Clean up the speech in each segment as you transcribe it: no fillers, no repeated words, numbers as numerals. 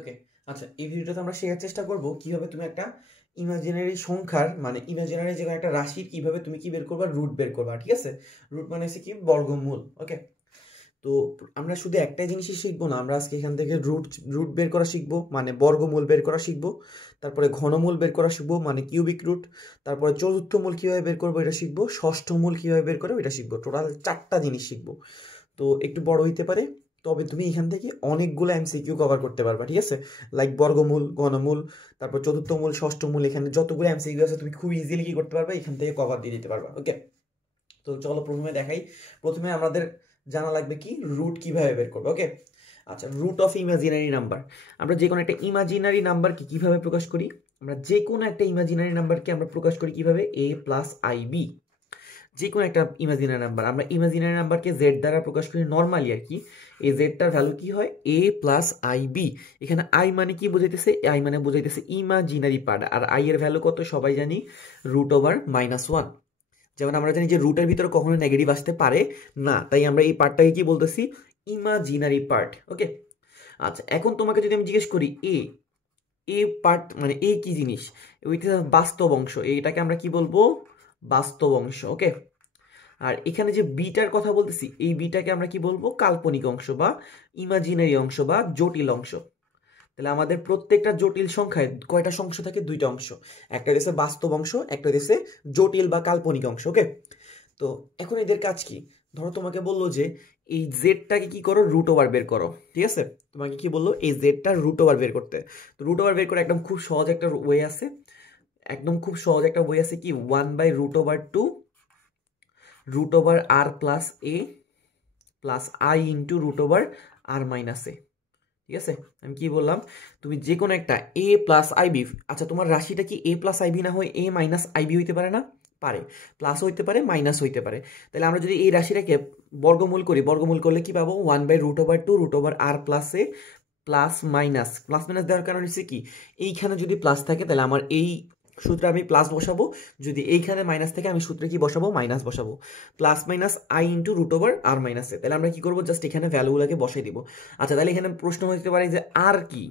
ওকে, আচ্ছা এই ভিডিওতে আমরা শেখার চেষ্টা করব কিভাবে তুমি একটা ইমাজিনারি সংখ্যার মানে ইমাজিনারি যে কোনো একটা রাশির কিভাবে তুমি কি বের করবা, রুট বের করবা। ঠিক আছে, রুট মানে হচ্ছে কি বর্গমূল। ওকে, তো আমরা শুধু একটাই জিনিসই শিখবো না, আমরা আজকে এখান থেকে রুট রুট বের করা শিখবো, মানে বর্গমূল বের করা শিখবো। তারপরে ঘনমূল বের করা শিখবো, মানে কিউবিক রুট। তারপরে চতুর্থ মূল কীভাবে বের করবো এটা শিখবো, ষষ্ঠ মূল কীভাবে বের করবো এটা শিখবো। টোটাল 4টা জিনিস শিখবো। তো একটু বড় হইতে পারে, তবে তুমি এখান থেকে অনেকগুলো এমসিকিউ কভার করতে পারবা। ঠিক আছে, লাইক বর্গমূল, ঘনমূল, তারপর চতুর্থ মূল, ষষ্ঠ মূল, এখানে যতগুলো এমসিকিউ আছে তুমি খুব ইজিলি কি করতে পারবা, এখান থেকে কভার দিয়ে দিতে পারবা। ওকে, তো চলো প্রথমে দেখাই। প্রথমে আমাদের জানা লাগবে কি রুট কিভাবে বের করবে। ওকে, আচ্ছা রুট অফ ইমাজিনারি নাম্বার। আমরা যে কোনো একটা ইমাজিনারি নাম্বারকে কিভাবে প্রকাশ করি, আমরা যে কোনো একটা ইমাজিনারি নাম্বারকে আমরা প্রকাশ করি কিভাবে, a প্লাস আইবি। যে কোনো একটা ইমাজিনারি নাম্বার, আমরা ইমাজিনারি নাম্বারকে জেড দ্বারা প্রকাশ করি নর্মালি আর কি। এই জেডটার ভ্যালু কি হয়, a প্লাস আইবি। এখানে আই মানে কি বোঝাইতেছে, আই মানে বোঝাইতেছে ইমাজিনারি পার্ট, আর আই এর ভ্যালু কত সবাই জানি, √/-1। যেমন আমরা জানি যে রুটের ভিতরে কখনো নেগেটিভ আসতে পারে না, তাই আমরা এই পার্টটাকে কি বলতেছি, ইমাজিনারি পার্ট। ওকে, আচ্ছা এখন তোমাকে যদি আমি জিজ্ঞেস করি এ পার্ট মানে এ কি জিনিস, ওইটা বাস্তব অংশ, এটাকে আমরা কি বলবো, বাস্তব অংশ। ওকে, আর এখানে যে বিটার কথা বলতেছি, এই বিটাকে আমরা কি বলবো, কাল্পনিক অংশ বা ইমাজিনারি অংশ বা জটিল অংশ। তাহলে আমাদের প্রত্যেকটা জটিল সংখ্যায় কয়টা অংশ থাকে, 2টা অংশ, একটা দেশে বাস্তব অংশ, একটা দেশে জটিল বা কাল্পনিক অংশ। ওকে, তো এখন এদের কাজ কি, ধরো তোমাকে বললো যে এই জেডটাকে কি করো, √/, বের করো। ঠিক আছে, তোমাকে কি বললো, এই জেডটা √/, বের করতে। তো √/, বের করে একদম খুব সহজ একটা ওয়ে আছে, একদম খুব সহজ একটা ওয়ে আছে কি, 1/√/2 √/r plus A plus I into √/r-a। ঠিক আছে, আমি কি বললাম, তুমি যে কোনো একটা a প্লাস আইবি, আচ্ছা তোমার রাশিটা কি a প্লাস আইবি না হয় a মাইনাস আইবি হইতে পারে না, পারে, প্লাস হইতে পারে মাইনাস হইতে পারে। তাহলে আমরা যদি এই রাশিটাকে বর্গমূল করি, বর্গমূল করলে কি পাবো, 1/√/2 √/r plus A plus minus দেওয়ার কারণ হচ্ছে কি, এইখানে যদি প্লাস থাকে তাহলে আমার এই সূত্রে আমি প্লাস বসাবো, যদি এইখানে মাইনাস থেকে আমি সূত্রে কি বসাবো, মাইনাস বসাবো। Plus minus I into √/r-a। তাহলে আমরা কি করবো, জাস্ট এখানে ভ্যালুগুলোকে বসাই দিব। আচ্ছা তাহলে এখানে প্রশ্ন হতে পারে যে আর কি,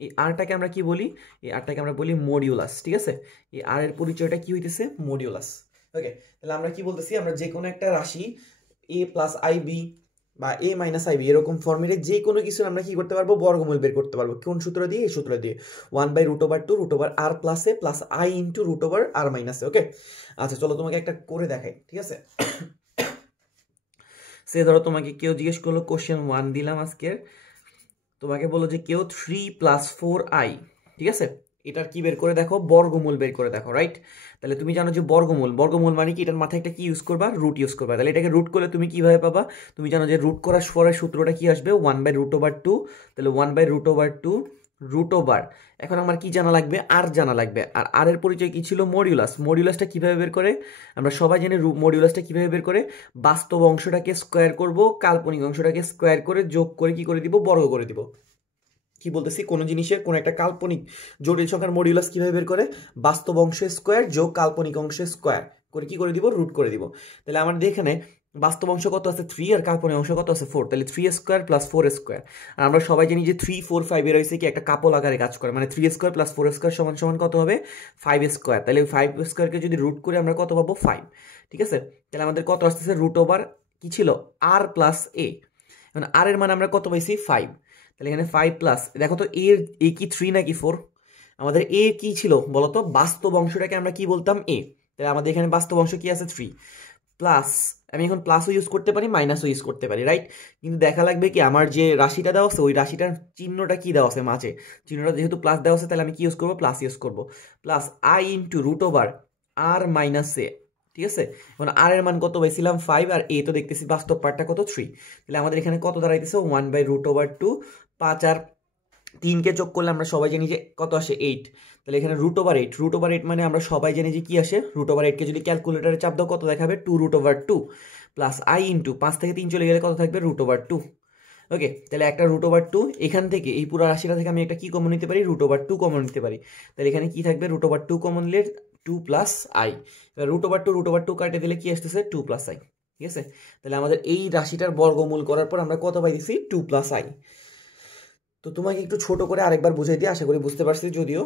এই আরটাকে আমরা কি বলি, এই আরটাকে আমরা বলি মডিউলাস। ঠিক আছে, এই আর এর পরিচয়টা কি হইতেছে, মডিউলাস। ওকে, তাহলে আমরা কি বলতেছি, আমরা যে কোনো একটা রাশি a প্লাস আইবি বা a মাইনাস আইবি এরকম ফর্মেটে যে কোনো কিছু আমরা কি করতে পারবো, বর্গমূল বের করতে পারবো। কোন সূত্র দিয়ে, এই সূত্র দিয়ে, 1/√/2 √/r plus A plus I into √/r-a। ওকে, আচ্ছা চলো তোমাকে একটা করে দেখাই। ঠিক আছে, সে ধরো তোমাকে কেউ জিজ্ঞেস করলো, কোশ্চেন 1 দিলাম আজকের, তোমাকে বললো যে কেউ 3 + 4i, ঠিক আছে, এটার কি বের করে দেখো, বর্গমূল বের করে দেখো। রাইট, তাহলে তুমি জানো যে বর্গমূল মানে কি, এটার মাথায় একটা কি ইউজ করবা, রুট ইউজ করবা। তাহলে এটাকে রুট করলে তুমি কিভাবে পাবা, তুমি জানো যে রুট করার পরের সূত্রটা কি আসবে, 1/√/2। তাহলে 1/√/2 √/। এখন আমার কি জানা লাগবে, আর জানা লাগবে, আর আর এর পরিচয় কি ছিল, মডিউলাস। মডিউলাসটা কিভাবে বের করে, আমরা সবাই জানি মডিউলাসটা কিভাবে বের করে, বাস্তব অংশটাকে স্কোয়ার করব, কাল্পনিক অংশটাকে স্কোয়ার করে যোগ করে কি করে দিব, বর্গ করে দিব। কি বলতেছি, কোন জিনিসের কোন একটা কাল্পনিক জটিল সংখ্যার মডিউলাস কিভাবে বের করে, বাস্তব অংশের স্কোয়ার যোগ কাল্পনিক অংশের স্কোয়ার করে কি করে দিব, রুট করে দিব। তাহলে আমাদের এখানে বাস্তব অংশ কত আছে 3 আর কাল্পনিক অংশ কত আছে 4, তাহলে 3² + 4²। আর আমরা সবাই জানি যে 3 4 5 এর হইছে কি একটা কাপল আকারে কাজ করে, মানে 3² + 4² সমান কত হবে, 5²। তাহলে 5² কে যদি রুট করে আমরা কত পাবো, 5। ঠিক আছে, তাহলে আমাদের কত আসতেছে, √/, কি ছিল, r প্লাস a। এখন আর এর মান আমরা কত পাইছি, 5। তাহলে এখানে 5 দেখো তো এ কি 3 নাকি 4, আমাদের এ কি ছিল বলতো, বাস্তব অংশটাকে আমরা কি বলতাম, এ। তাহলে আমাদের এখানে বাস্তব অংশ কি আছে, 3 প্লাস, আমি এখন প্লাসও ইউজ করতে পারি, মাইনাসও ইউজ করতে পারি। রাইট, কিন্তু দেখা লাগবে কি, আমার যে রাশিটা দেওয়া আছে ওই রাশিটার চিহ্নটা কি দেওয়া আছে মাঝে, চিহ্নটা যেহেতু প্লাস দেওয়া আছে তাহলে আমি কি ইউজ করবো, প্লাস ইউজ করবো। Plus I into √/r-a। ঠিক আছে, এখন আর এর মান কত পাইছিলাম, 5, আর এ তো দেখতেছি বাস্তব পার্টটা কত, 3। তাহলে আমাদের এখানে কত দাঁড়াইতেছে, 1/√/2, 5 আর 3কে যোগ করলে আমরা সবাই জানি যে কত আসে, 8। তাহলে এখানে √/8 মানে আমরা সবাই জানি যে কি আসে, √/8কে যদি ক্যালকুলেটারে চাপ দাও কত দেখাবে, 2√/2 প্লাস আই ইন্টু 5 থেকে 3 চলে গেলে কত থাকবে, √/2। ওকে, তাহলে একটা √/2, এখান থেকে এই পুরো রাশিটা থেকে আমি একটা কি কমন নিতে পারি, √/2 কমন নিতে পারি। তাহলে এখানে কি থাকবে, √/2 কমন নিলে 2 + i। এবার √/2 কাটে দিলে কি আসতেছে, 2 + i। ঠিক আছে, তাহলে আমাদের এই রাশিটার বর্গমূল করার পর আমরা কত পাইছি, 2 + i। তো তো তোমাকে একটু ছোট করে আরেকবার বুঝাই দিয়ে আশা করি বুঝতে পারছি। যদিও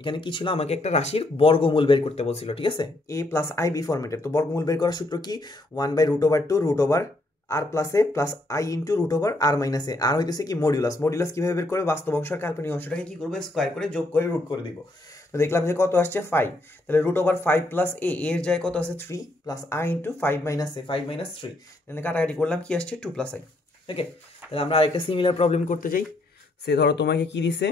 এখানে কি ছিল, আমাকে একটা রাশির বর্গমূল বের করতে বলছিল, ঠিক আছে, a প্লাস আই বি ফরম্যাটের। তো বর্গমূল বের করার সূত্র কি, 1/√2 root over R plus A plus I into root over R minus A. আর হইতেছে কি মডিউলাস। মডিউলাস কিভাবে বের করে, বাস্তব অংশ আর কাল্পনিক অংশটাকে কি করবো, স্কোয়ার করে যোগ করে রুট করে দিব। তো দেখলাম যে কত আসছে 5, তাহলে রুট ওভার 5 প্লাস এ, এর জায়গায় কত আছে 3 plus I into 5 minus A, 5 minus 3, তাহলে কাটাকাটি করলাম কি আসছে 2 প্লাস আই। ওকে, তাহলে আমরা আরেকটা সিমিলার প্রবলেম করতে যাই। সে ধরো তোমাকে কি দিছে,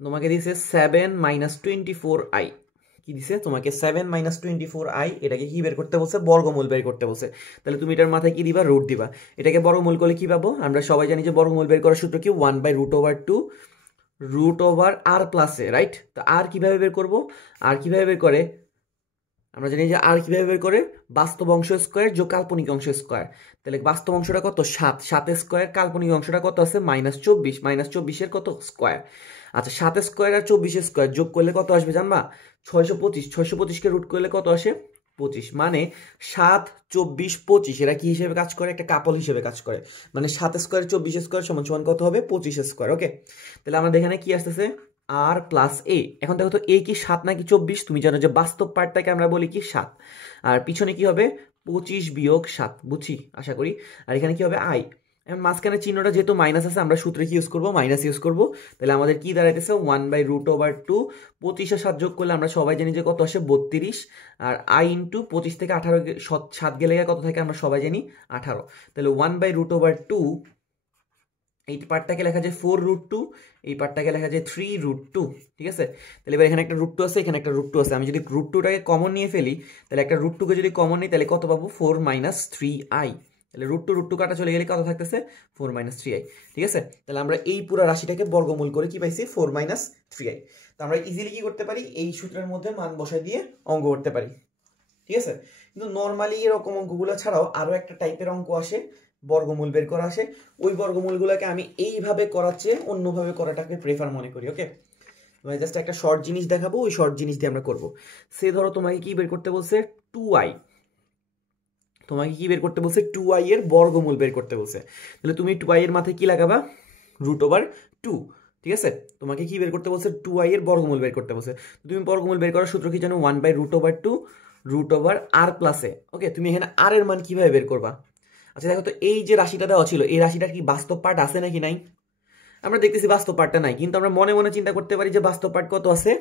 তোমাকে দিছে 7 মাইনাস 24i। কি দিছে তোমাকে, 7 মাইনাস 24i, এটাকে কি বের করতে বলছে, বর্গমূল বের করতে বলছে। তাহলে তুমি এটার মাথায় কি দিবা, রুট দিবা। এটাকে বর্গমূল করলে কি পাবো, আমরা সবাই জানি যে বর্গমূল বের করার সূত্র কি, 1/√2 রুট ওভার আর প্লাস এ, রাইট। তো আর কিভাবে বের করব, আর কিভাবে বের করে, আমরা জানি যে আর কিভাবে বের করে, বাস্তব অংশ স্কোয়ার যোগ কাল্পনিক অংশ স্কোয়ার। তাহলে বাস্তব অংশটা কত 7, 7 স্কোয়ার, কাল্পনিক অংশটা কত আছে -24, -24 কত স্কোয়ার। আচ্ছা 7 স্কোয়ার আর 24 স্কোয়ার যোগ করলে কত আসবে জানবা, 625, 625কে রুট করলে কত আসে 25, মানে 7, 24, 25 এরা কি হিসেবে কাজ করে, একটা কাপল হিসেবে কাজ করে। মানে 7 স্কোয়ার 24 স্কোয়ার সমান সমান কত হবে, 25 স্কোয়ার। ওকে, তাহলে আমাদের এখানে কি আসতেছে, আর প্লাস এ। এখন দেখো তো এ কি 7 নাকি 24, তুমি জানো যে বাস্তব পার্টটাকে আমরা বলি কি 7, আর পিছনে কি হবে 25 বিয়োগ 7, বুঝছি আশা করি। আর এখানে কি হবে আই। এখন মাঝখানে চিহ্নটা যেহেতু মাইনাস আছে, আমরা সূত্রে কি ইউজ করবো, মাইনাস ইউজ করবো। তাহলে আমাদের কি দাঁড়াইতেছে 1/√2, 25 এর 7 যোগ করলে আমরা সবাই জানি যে কত আসে 32, আর আই ইন্টু 25 থেকে 18 7 গেলে কত থাকে আমরা সবাই জানি 18। তাহলে 1/√2, এই পার্টটাকে লেখা যায় 4√2, এই পার্টটাকে লেখা যায় 3√2, ঠিক আছে। তাহলে এবার এখানে একটা √2 আছে, এখানে একটা √2 আছে। আমি যদি √2টাকে কমন নিয়ে ফেলি, তাহলে একটা √2কে যদি কমন নিই তাহলে কত পাবো, 4 মাইনাস 3i। তাহলে √2 কাটা চলে গেলে কত থাকতেছে 4 মাইনাস 3i, ঠিক আছে। তাহলে আমরা এই পুরো রাশিটাকে বর্গমূল করে কি পাইছি, 4 মাইনাস 3i। তো আমরা ইজিলি কি করতে পারি, এই সূত্রের মধ্যে মান বসাই দিয়ে অঙ্ক করতে পারি, ঠিক আছে। কিন্তু নর্মালি এরকম অঙ্কগুলো ছাড়াও আরো একটা টাইপের অঙ্ক আসে, বর্গমূল বের করা আসে। ওই বর্গমূলগুলোকে আমি এইভাবে করার চেয়ে অন্যভাবে করাটাকে প্রেফার মনে করি। ওকে, তোমায় জাস্ট একটা শর্ট জিনিস দেখাবো, ওই শর্ট জিনিস দিয়ে আমরা করবো। সে ধরো তোমাকে কি বের করতে বলছে, 2i। তোমাকে কি বের করতে বলছে, 2i এর বর্গমূল বের করতে বলছে। তাহলে তুমি 2i এর মাথায় কি লাগাবা, √2, ঠিক আছে। তোমাকে কি বের করতে বলছে, 2i এর বর্গমূল বের করতে বলছে। তুমি বর্গমূল বের করার সূত্র কি জানো, 1/√2 রুট ওভার আর প্লাস এ। ওকে, তুমি এখানে আর এর মান কিভাবে বের করবা। আচ্ছা দেখো তো, এই যে রাশিটা দেওয়া ছিল, এই রাশিটার কি বাস্তব পার্ট আছে নাকি নাই, আমরা দেখতেছি বাস্তব পার্টটা নাই, কিন্তু আমরা মনে মনে চিন্তা করতে পারি যে বাস্তব পার্ট কত আছে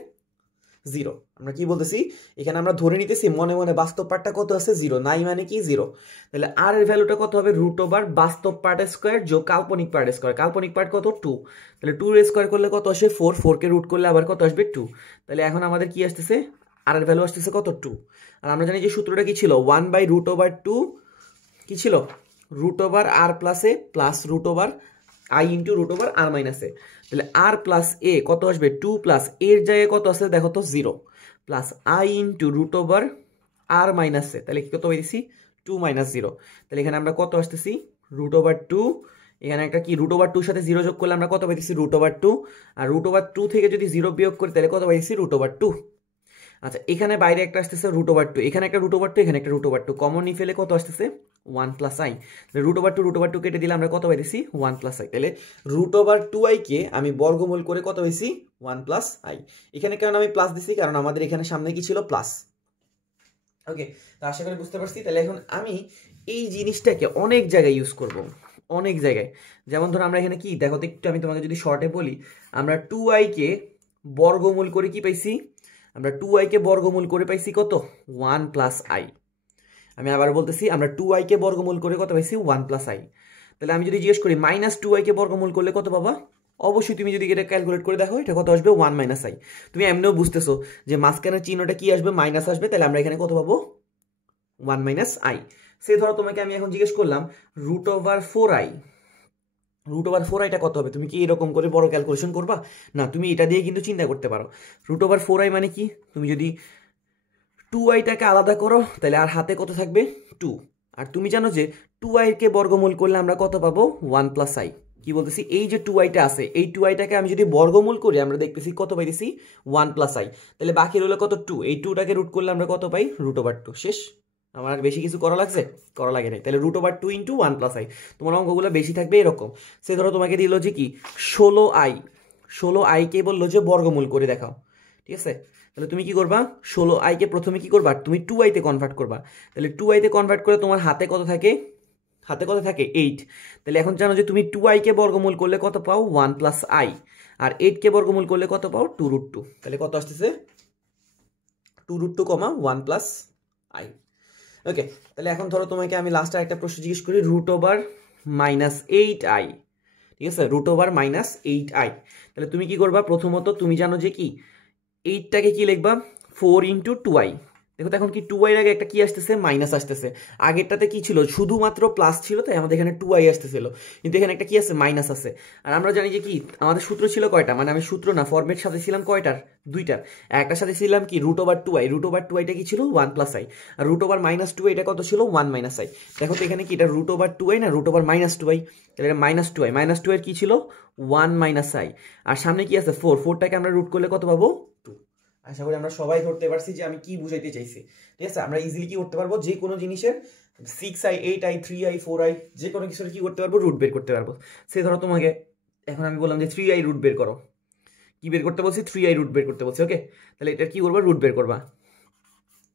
0। আমরা কি বলতেছি, এখানে আমরা ধরে নিতেছি মনে মনে বাস্তব পার্টটা কত আছে 0, নাই মানে কি 0। তাহলে আর এর ভ্যালুটা কত হবে, √, বাস্তব পার্ট স্কোয়ার যোগ কাল্পনিক পার্ট স্কোয়ার। কাল্পনিক পার্ট কত 2, তাহলে 2 এর স্কোয়ার করলে কত আসে 4, 4কে রুট করলে আবার কত আসবে 2। তাহলে এখন আমাদের কি আসতেছে, আর এর ভ্যালু আসতেছে কত 2। আর আমরা জানি যে সূত্রটা কি ছিল, 1/√2 কি ছিল, √, R plus A plus √, I into √, R minus A. তাহলে আর প্লাস এ কত আসবে 2 প্লাস এর জায়গায় কত আছে দেখো তো 0, plus I into √, R minus A. তাহলে কি কত পাইছি 2 মাইনাস 0। তাহলে এখানে আমরা কত আসতেছি √2, এখানে একটা কি √2 সাথে 0 যোগ করলে আমরা কত পাইছি √2, আর √2 থেকে যদি 0 বিয়োগ করি তাহলে কত পাইছি √2। আচ্ছা এখানে বাইরে একটা আসতেছে √2, এখানে একটা √2, এখানে একটা √2, কমন নিয়ে ফেলে কত আসতেছে 1 প্লাস আই। √2 কেটে দিলে আমরা কত পাইছি 1 প্লাস আই। তাহলে √2i কে আমি বর্গমূল করে কত পাইছি 1 প্লাস আই। এখানে কারণ আমি প্লাস দিছি, কারণ আমাদের এখানে সামনে কি ছিল প্লাস। ওকে, তো আশা করি বুঝতে পারছি। তাহলে এখন আমি এই জিনিসটাকে অনেক জায়গায় ইউজ করব, অনেক জায়গায়। যেমন ধরো আমরা এখানে কি দেখো তো একটু, আমি তোমাকে যদি শর্টে বলি, আমরা 2i কে বর্গমূল করে কি পাইছি, আমরা 2i কে বর্গমূল করে পাইছি কত 1 প্লাস আই। আমি আবার বলতেছি, আমরা 2i কে বর্গমূল করে কত পাইছি 1 প্লাস আই। তাহলে আমি যদি জিজ্ঞেস করি -2i কে বর্গমূল করলে কত পাবা, অবশ্যই তুমি যদি এটা ক্যালকুলেট করে দেখো এটা কত আসবে 1 মাইনাস আই। তুমি এমনিও বুঝতেছো যে মাঝখানের চিহ্নটা কি আসবে, মাইনাস আসবে। তাহলে আমরা এখানে কত পাবো 1 মাইনাস আই। সে ধরো তোমাকে আমি এখন জিজ্ঞেস করলাম √4i, √4iটা কত হবে, তুমি কি এরকম করে বড় ক্যালকুলেশন করবা না, তুমি এটা দিয়ে কিন্তু চিন্তা করতে পারো। √4i মানে কি, তুমি যদি 2iটাকে আলাদা করো তাহলে আর হাতে কত থাকবে 2, আর তুমি জানো যে 2i কে বর্গমূল করলে আমরা কত পাবো 1 প্লাস আই। কি বলতেছি, এই যে 2iটা আছে, এই 2iটাকে আমি যদি বর্গমূল করি আমরা দেখতেছি কত পাইতেছি 1 প্লাস আই। তাহলে বাকি রইল কত 2, এই 2টাকে রুট করলে আমরা কত পাই √2, শেষ। আমার আর বেশি কিছু করা লাগছে, করা লাগে নাই। তাহলে √2 ইন্টু 1 প্লাস আই, তোমার অঙ্কগুলো বেশি থাকবে এরকম। সে ধরো তোমাকে দিল যে কি 16i, 16i কে বললো যে বর্গমূল করে দেখাও, ঠিক আছে। তাহলে তুমি কি করবা, 16i কে প্রথমে কি করবা, তুমি 2i তে কনভার্ট করবা। তাহলে 2i তে কনভার্ট করে তোমার হাতে কত থাকে, হাতে কত থাকে 8। তাহলে এখন জানো যে তুমি 2i কে বর্গমূল করলে কত পাও 1 প্লাস আই, আর 8 কে বর্গমূল করলে কত পাও 2√2। তাহলে কত আসতেছে 2√2, 1 প্লাস আই। ওকে, তাহলে এখন ধরো তোমাকে আমি লাস্টে একটা প্রশ্ন জিজ্ঞেস করি, √-8i, ঠিক আছে, √-8i। তাহলে তুমি কি করবা, প্রথমত তুমি জানো যে কি 8টাকে কি লিখবা 4 ইন্টু 2i। দেখো তো এখন কি 2i আগে একটা কি আসতেছে, মাইনাস আসতেছে। আগেরটাতে কি ছিল, শুধুমাত্র প্লাস ছিল, তাই আমাদের এখানে 2i আসতেছিল, কিন্তু এখানে একটা কি আছে, মাইনাস আছে। আর আমরা জানি যে কি আমাদের সূত্র ছিল কয়টা, মানে আমি সূত্র না ফরম্যাট সাথে ছিলাম কয়টার, দুইটার। একটার সাথে ছিলাম কি √2i, √2iটা কি ছিল 1 প্লাস আই, আর √-2 এটা কত ছিল 1 মাইনাস আই। দেখো তো এখানে কি এটা √2i না √-2i, তাহলে এটা -2 এর কি ছিল 1 মাইনাস আই, আর সামনে কি আছে 4, 4টাকে আমরা রুট করলে কত পাবো 2। আশা করি আমরা সবাই ধরতে পারছি যে আমি কি বুঝাইতে চাইছি, ঠিক আছে। আমরা ইজিলি কি করতে পারবো, যে কোনো জিনিসের 6i, 8i, 3i, 4i যে কোনো কিছুর কি করতে পারবো, রুট বের করতে পারবো। সে ধরো তোমাকে এখন আমি বললাম যে 3i রুট বের করো, কি বের করতে বলছি 3i রুট বের করতে বলছি। ওকে, তাহলে এটা কি করবা, রুট বের করবা।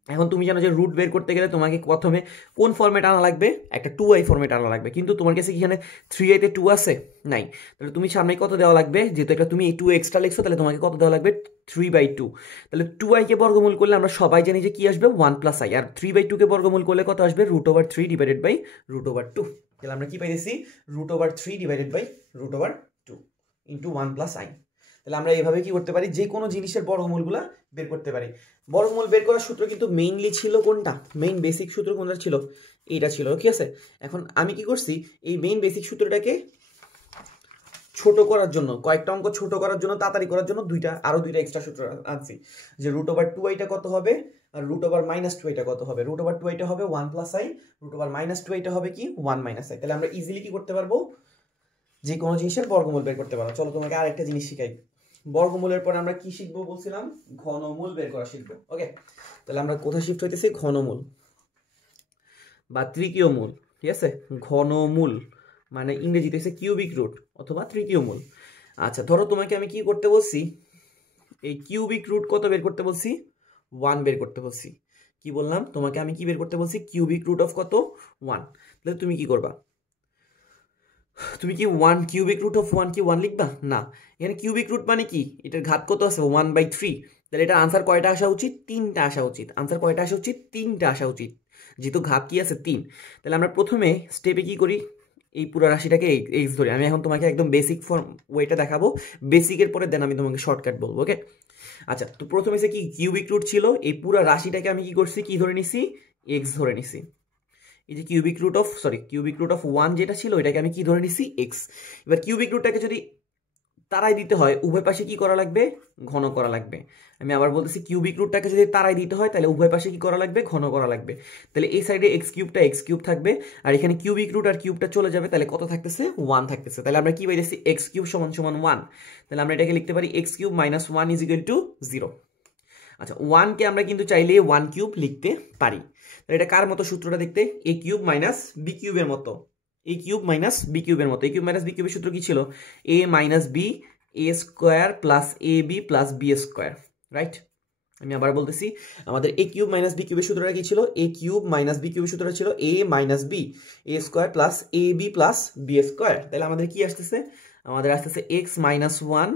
এখন তুমি জানো যে রুট বের করতে গেলে তোমাকে প্রথমে কোন ফরম্যাট আনা লাগবে, একটা 2i ফরম্যাট আনা লাগবে, কিন্তু তোমার কাছে কি এখানে 3i তে 2 আছে নাই। তাহলে তুমি সামনে কত দেওয়া লাগবে, যেহেতু একটা তুমি 2 এক্সট্রা লিখছো, তাহলে তোমাকে কত দেওয়া লাগবে 3/2। তাহলে 2i কে বর্গমূল করলে আমরা সবাই জানি যে কি আসবে 1 প্লাস আই, আর 3/2 কে বর্গমূল করলে কত আসবে √3 ডিভাইডেড বাই √2। তাহলে আমরা কি পাইতেছি √3 divided by √2 into 1 plus I. তাহলে আমরা এইভাবে কি করতে পারি, যে কোনো জিনিসের বর্গমূলগুলা বের করতে পারি। বর্গমূল বের করার সূত্র কিন্তু মেইনলি ছিল কোনটা, মেইন বেসিক সূত্র কোনটা ছিল, এইটা ছিল, ঠিক আছে। এখন আমি কি করছি, এই মেইন বেসিক সূত্রটাকে ছোট করার জন্য, কয়েকটা অঙ্ক ছোট করার জন্য, তাড়াতাড়ি করার জন্য আরো দুইটা এক্সট্রা সূত্র আনছি, যে √2iটা কত হবে আর √-2iটা কত হবে। √2iটা হবে 1 প্লাস আই, √-2iটা হবে কি 1 মাইনাস আই। তাহলে আমরা ইজিলি কি করতে পারবো, যে কোনো জিনিসের বর্গমূল বের করতে পারবো। চলো তোমাকে আরেকটা জিনিস শিখাই, বর্গমূলের পরে আমরা কি শিখবো বলছিলাম, ঘনমূল বের করা শিখবো। ওকে, তাহলে আমরা কোথায় শিফট হইতেছি, ঘনমূল বা তৃতীয় মূল, ঠিক আছে। ঘনমূল মানে ইংরেজিতে হচ্ছে কিউবিক রুট অথবা তৃতীয় মূল। আচ্ছা ধরো তোমাকে আমি কি করতে বলছি, এই কিউবিক রুট কত বের করতে বলছি, 1 বের করতে বলছি। কি বললাম তোমাকে, আমি কি বের করতে বলছি, কিউবিক রুট অফ কত 1। তাহলে তুমি কি করবা, তুমি কি 1 কিউবিক রুট অফ 1 কি 1 লিখবা না, এখানে কিউবিক রুট মানে কি, এটার ঘাত কত আছে 1/3। তাহলে এটা আনসার কয়টা আসা উচিত, 3টা আসা উচিত। আনসার কয়টা আসা উচিত, 3টা আসা উচিত, যেহেতু ঘাত কি আছে 3। তাহলে আমরা প্রথমে স্টেপে কি করি, এই পুরো রাশিটাকে এক্স ধরি। আমি এখন তোমাকে একদম বেসিক ফর্ম ওয়েটা দেখাবো, বেসিকের পরে দেন আমি তোমাকে শর্টকাট বলবো। ওকে, আচ্ছা তো প্রথমে সে কি কিউবিক রুট ছিল, এই পুরো রাশিটাকে আমি কি করছি, কি ধরে নিছি, এক্স ধরে নিছি। এই যে কিউবিক রুট অফ 1 যেটা ছিল এটাকে আমি কি ধরে নিছি, এক্স। এবার কিউবিক রুটটাকে যদি তারাই দিতে হয়, উভয় পাশে কি করা লাগবে, ঘন করা লাগবে। আমি আবার বলতেছি, কিউবিক রুটটাকে যদি তারাই দিতে হয় তাহলে উভয় পাশে কি করা লাগবে, ঘন করা লাগবে। তাহলে এই সাইডে এক্স কিউব থাকবে, আর এখানে কিউবিক রুট আর কিউবটা চলে যাবে, তাহলে কত থাকতেছে 1 থাকতেছে। তাহলে আমরা কি পাইতেছি, এক্স কিউব সমান সমান 1। তাহলে আমরা এটাকে লিখতে পারি x cube minus 1 is equal to 0। আচ্ছা 1কে আমরা কিন্তু চাইলে 1 কিউব লিখতে পারি। তাহলে এটা কার মতো সূত্রটা দেখতে, এ কিউব মাইনাস বি কিউবের মতো, এ কিউব মাইনাস বি কিউবের মতো। এ কিউব মাইনাস বি কিউবের সূত্র কি ছিল, A minus B A square plus A B plus B square, right. আমি আবার বলতেছি, আমাদের এ কিউব মাইনাস বি কিউবের সূত্রটা কি ছিল, এ কিউব মাইনাস বি কিউবের সূত্রটা ছিল A minus B A square plus A B plus B square. তাহলে আমাদের কি আসতেছে, আমাদের আসতেছে x minus 1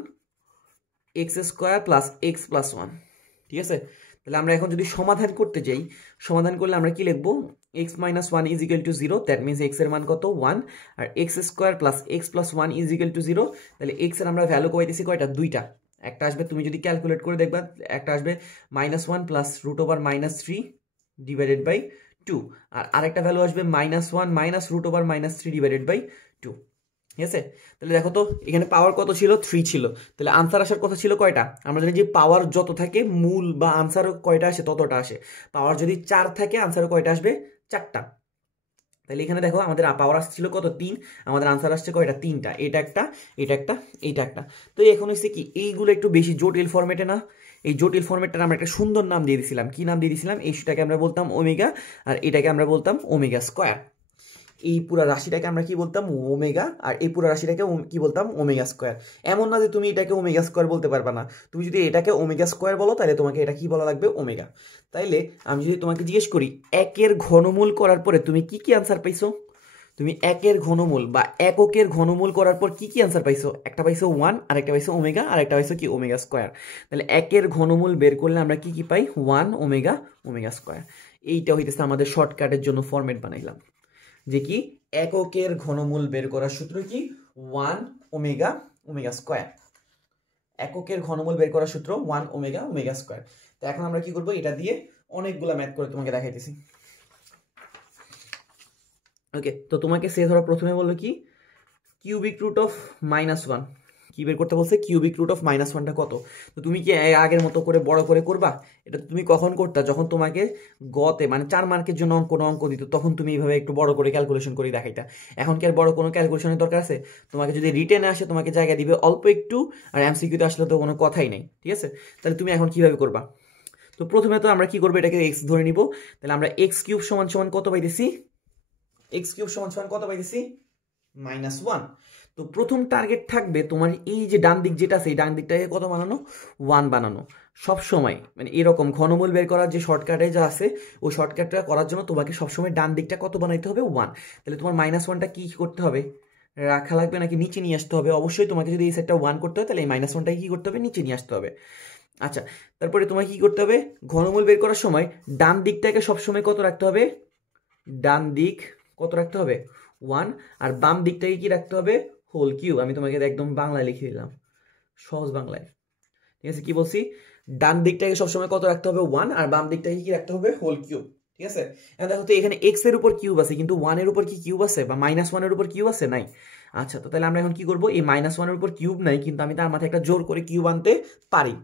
x square plus X plus 1, ঠিক আছে। তাহলে আমরা এখন যদি সমাধান করতে যাই, সমাধান করলে আমরা কি লিখবো, X minus 1 is equal to 0, that means X এর মান কত 1, আর X square plus X plus 1 is equal to 0। তাহলে এক্স এর আমরা ভ্যালু পাইতেছি কয়টা, দুইটা। একটা আসবে, তুমি যদি ক্যালকুলেট করে দেখবা, একটা আসবে -1 প্লাস √-3 ডিভাইডেড বাই 2, আর আরেকটা ভ্যালু আসবে -1 মাইনাস √-3 ডিভাইডেড বাই 2, ঠিক আছে। তাহলে দেখো তো এখানে পাওয়ার কত ছিল, 3 ছিল। তাহলে আনসার আসার কথা ছিল কয়টা, আমরা জানি যে পাওয়ার যত থাকে মূল বা আনসার কয়টা আসে ততটা আসে। পাওয়ার যদি 4 থাকে আনসার কয়টা আসবে, 4টা। তাহলে এখানে দেখো আমাদের পাওয়ার আসছিল কত, 3, আমাদের আনসার আসছে কয়টা, 3টা। এটা একটা, এটা একটা, এইটা একটা। তো এখন হচ্ছে কি, এইগুলো একটু বেশি জটিল ফরম্যাটে না, এই জটিল ফরম্যাটটার আমরা একটা সুন্দর নাম দিয়ে দিয়েছিলাম। কি নাম দিয়ে দিয়েছিলাম? এইটাকে আমরা বলতাম ওমেগা, আর এটাকে আমরা বলতাম ওমেগা স্কোয়ার। এই পুরা রাশিটাকে আমরা কি বলতাম? ওমেগা। আর এই পুরা রাশিটাকে কি বলতাম? Omega square. এমন না যে তুমি এটাকে ওমেগা স্কোয়ার বলতে পারবা না, তুমি যদি এটাকে ওমেগা স্কোয়ার বলো তাহলে তোমাকে এটা কি বলা লাগবে? ওমেগা। তাইলে আমি যদি তোমাকে জিজ্ঞেস করি একের ঘনমূল করার পরে তুমি কি কি আনসার পাইছো? তুমি একের ঘনমূল বা এককের ঘনমূল করার পর কি কি আনসার পাইছো? একটা পাইছো 1, আর একটা পাইছো ওমেগা, আর একটা পাইছো কি? Omega square. তাহলে একের ঘনমূল বের করলে আমরা কি কি পাই? 1 ওমেগা ওমেগা স্কোয়ার। এইটা হইতেছে আমাদের শর্টকাটের জন্য ফরম্যাট বানাইলাম, যে কি এককের ঘনমূল বের করার সূত্র কি? 1 ওমেগা ওমেগা স্কোয়ার। এককের ঘনমূল বের করার সূত্র 1 ওমেগা ওমেগা স্কোয়ার। তো এখন আমরা কি করব? এটা দিয়ে অনেকগুলা ম্যাথ করে তোমাকে দেখাইতেছি। ওকে, তো তোমাকে সে ধরো প্রথমে বললো কি কিউবিক রুট অফ -1 কি বের করতে বলছে? কিউবিক রুট অফ -1টা কত? তো তুমি কি আগের মতো করে বড় করে করবা? এটা তুমি কখন করতা? যখন তোমাকে গতে মানে 4 মার্কের জন্য অঙ্ক দিত, তখন তুমি এইভাবে একটু বড় করে ক্যালকুলেশন করে দেখাইতা। এখন কি আর বড় কোনো ক্যালকুলেশনের দরকার আছে? তোমাকে যদি রিটেনে আসে তোমাকে জায়গা দিবে অল্প একটু, আর এমসিকিউতে আসলে তো কোনো কথাই নেই, ঠিক আছে? তাহলে তুমি এখন কিভাবে করবা? তো প্রথমে তো আমরা কি করবো? এটাকে এক্স ধরে নিব। তাহলে আমরা এক্স কিউব সমান সমান কত পাইতেছি? এক্স কিউব সমান সমান কত পাইতেছি? -1। তো প্রথম টার্গেট থাকবে তোমার এই যে ডান দিক যেটা আছে, এই ডান দিকটাকে কত বানানো? 1 বানানো। সবসময় মানে এরকম ঘনমূল বের করার যে শর্টকাটে যা আছে, ওই শর্টকাটটা করার জন্য তোমাকে সবসময় ডান দিকটা কত বানাইতে হবে? 1। তাহলে তোমার -1টা কি করতে হবে? রাখা লাগবে নাকি নিচে নিয়ে আসতে হবে? অবশ্যই তোমাকে যদি এই সেটটা 1 করতে হয় তাহলে এই -1টাকে কি করতে হবে? নিচে নিয়ে আসতে হবে। আচ্ছা, তারপরে তোমাকে কি করতে হবে? ঘনমূল বের করার সময় ডান দিকটাকে সবসময় কত রাখতে হবে? ডান দিক কত রাখতে হবে? 1। আর বাম দিকটাকে কি রাখতে হবে? Whole cube. আমি তোমাকে একদম বাংলায় লিখে দিলাম, সহজ বাংলায়, ঠিক আছে? কি বলছি? ডান দিকটাকে সবসময় কত রাখতে হবে? 1। আর বাম দিকটাকে কি রাখতে হবে? হোল কিউব, ঠিক আছে? এখন দেখো তো এখানে এক্স এর উপর কিউব আছে, কিন্তু 1 এর উপর কি কিউব আছে? বা -1 এর উপর কিউব আছে? নাই। আচ্ছা, তো তাহলে আমরা এখন কি করবো? এই -1 এর উপর কিউব নাই, কিন্তু আমি তার মাথায় একটা জোর করে কিউব আনতে পারি।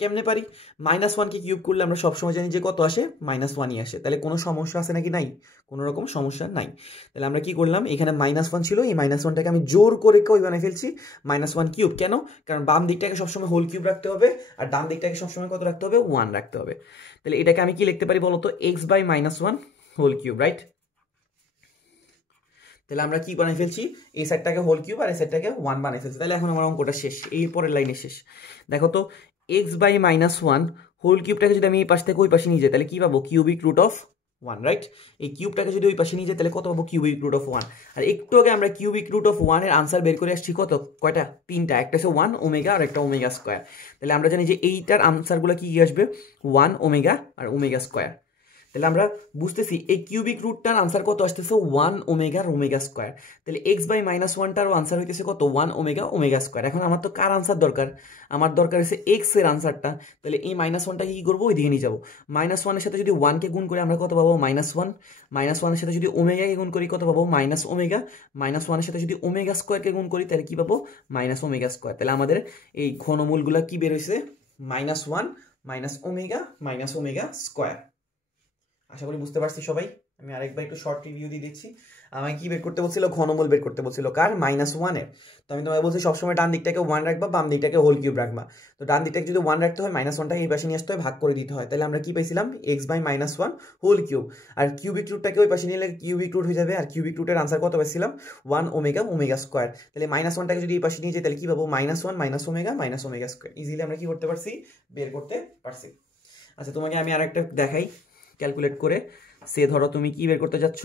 কেমনে পারি? -1কে কিউব করলে আমরা সবসময় জানি যে কত আসে? -1ই আসে। তাহলে কোনো সমস্যা আছে নাকি? নাই, কোনো রকম সমস্যা নাই। তাহলে আমরা কি করলাম? এখানে -1 ছিল, এই -1টাকে আমি জোর করে কই বানাই ফেলছি? -1 কিউব। কেন? কারণ বাম দিকটাকে সবসময় হোল কিউব রাখতে হবে, আর ডান দিকটাকে সবসময় কত রাখতে হবে? 1 রাখতে হবে। তাহলে এটাকে আমি কি লিখতে পারি বলো তো? X by -1 whole cube, right? তাহলে আমরা কি বানাই ফেলছি? এই সাইডটাকে হোল কিউব আর এই সাইডটাকে 1 বানাই ফেলছি। তাহলে এখন আমার অঙ্কটা শেষ, এই পরের লাইনে শেষ। দেখো তো, এক্স বাই -1 হোল কিউবটাকে যদি আমি এই পাশ থেকে ওই পাশে নিয়ে যাই তাহলে কি পাবো? Cubic root of 1, right? এই কিউবটাকে যদি ওই পাশে নিয়ে যাই তাহলে কত পাবো? Cubic root of 1। আর একটু আগে আমরা কিউবিক রুট অফ 1 এর আনসার বের করে আসছি কত? কয়টা? 3টা। একটা হচ্ছে 1 ওমেগা আর একটা ওমেগা স্কোয়ার। তাহলে আমরা জানি যে এইটার আনসারগুলো কি আসবে? 1 ওমেগা আর ওমেগা স্কোয়ার। তাহলে আমরা বুঝতেছি এই কিউবিক রুটটার আনসার কত আসতেছে? 1 ওমেগা ওমেগা স্কোয়ার। তাহলে এক্স বাই -1টারও আনসার হইতেছে কত? 1 ওমেগা ওমেগা স্কোয়ার। এখন আমার তো কার আনসার দরকার? আমার দরকার হচ্ছে এক্স এর আনসারটা। তাহলে এই -1টাকে কি করবো? ওই দিকে নিয়ে যাবো। -1 এর সাথে যদি 1কে গুণ করি আমরা কত পাবো? -1। -1 এর সাথে যদি ওমেগাকে গুণ করি কত পাবো? -ওমেগা। -1 এর সাথে যদি ওমেগা স্কোয়ারকে গুণ করি তাহলে কি পাবো? -Omega square. তাহলে আমাদের এই ঘনমূলগুলা কি বের হয়েছে? -1 ওমেগা ওমেগা স্কোয়ার। আশা করি বুঝতে পারছি সবাই। আমি আরেকবার একটু শর্ট রিভিউ দিয়ে দিচ্ছি। আমাকে কি বের করতে বলছিল? ঘনমূল বের করতে বলছিল। কার? -1 এর। তো আমি তোমাকে বলছি সবসময় ডান দিকটাকে 1 রাখবা, বাম দিকটাকে হোল কিউব রাখবা। তো ডান দিকটাকে যদি 1 রাখতে হয় -1টাকে এই পাশে নিয়ে আসতে হয়, ভাগ করে দিতে হয়। তাহলে আমরা কি পাইছিলাম? X by -1 whole cube. আর কিউবিক রুটটাকে ওই পাশে নিলে কিউবিক রুট হয়ে যাবে। আর কিউবিক রুটের আনসার কত পাইছিলাম? 1 ওমেগা ওমেগা স্কোয়ার। তাহলে -1টাকে যদি এই পাশে নিয়ে যাই তাহলে কি পাবো? -1 ওমেগা ওমেগা স্কোয়ার। ইজিলি আমরা কি করতে পারছি? বের করতে পারছি। আচ্ছা, তোমাকে আমি আরেকটা দেখাই ক্যালকুলেট করে। সে ধরো তুমি কি বের করতে যাচ্ছ?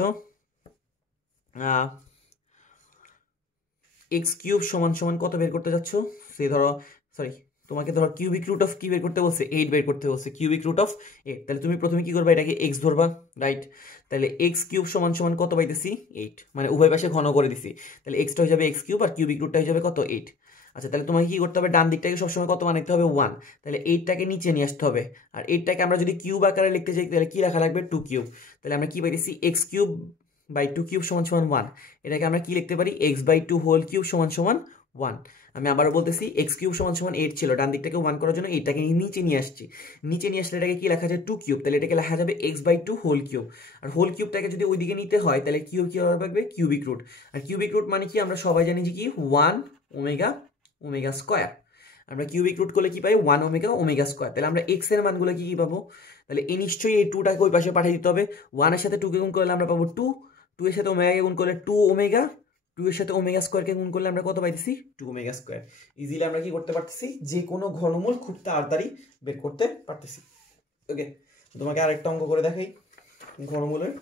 এক্স কিউব সমান সমান কত বের করতে যাচ্ছ? সে ধরো, সরি, তোমাকে ধরো কিউবিক রুট অফ কি বের করতে বলছে? 8 বের করতে বলছে, কিউবিক রুট অফ 8। তাহলে তুমি প্রথমে কি করবা? এটাকে এক্স ধরবা, রাইট? তাহলে এক্স কিউব সমান সমান কত পাইতেছি? 8। মানে উভয় পাশে ঘন করে দিছি। তাহলে এক্সটা হয়ে যাবে এক্স কিউব আর কিউবিক রুটটা হয়ে যাবে কত? 8। আচ্ছা, তাহলে তোমাকে কি করতে হবে? ডান দিকটাকে সবসময় কত বানাইতে হবে? 1। তাহলে 8টাকে নিচে নিয়ে আসতে হবে। আর 8টাকে আমরা যদি কিউব আকারে লিখতে চাই তাহলে কি রাখা লাগবে? 2 কিউব। তাহলে আমরা কি পাইতেছি? এক্স কিউব বাই 2 কিউব সমান সমান 1। এটাকে আমরা কি লিখতে পারি? এক্স বাই 2 হোল কিউব সমান সমান 1। আমি আবারও বলতেছি, এক্স কিউব সমান সমান 8 ছিল, ডান দিকটাকে 1 করার জন্য এইটাকে নিচে নিয়ে আসছি। নিচে নিয়ে আসলে এটাকে কি লেখা যায়? 2 কিউব। তাহলে এটাকে লেখা যাবে এক্স বাই 2 হোল কিউব। আর হোল কিউবটাকে যদি ওইদিকে নিতে হয় তাহলে কিউব কি হবে? Cubic root. আর কিউবিক রুট মানে কি? আমরা সবাই জানি যে কি 1 ওমেগা ওমেগা স্কোয়ার। আমরা কিউবিক রুট করলে কি পাই 1 ওমেগা ওমেগা স্কোয়ার। তাহলে আমরা এক্স এর মানগুলো কি কি পাবো, তাহলে এই নিশ্চয়ই এই 2টাকে ওই পাশে পাঠিয়ে দিতে হবে। 1 এর সাথে 2 কে গুণ করলে আমরা পাবো 2, 2 এর সাথে ওমেগাকে গুণ করলে 2 ওমেগা, 2 এর সাথে ওমেগা স্কোয়ারকে গুণ করলে আমরা কত পাইতেছি 2 ওমেগা স্কোয়ার। ইজিলি আমরা কি করতে পারতেছি, যে কোনো ঘনমূল খুব তাড়াতাড়ি বের করতে পারতেছি। ওকে, তোমাকে আরেকটা অঙ্ক করে দেখাই ঘনমূলের।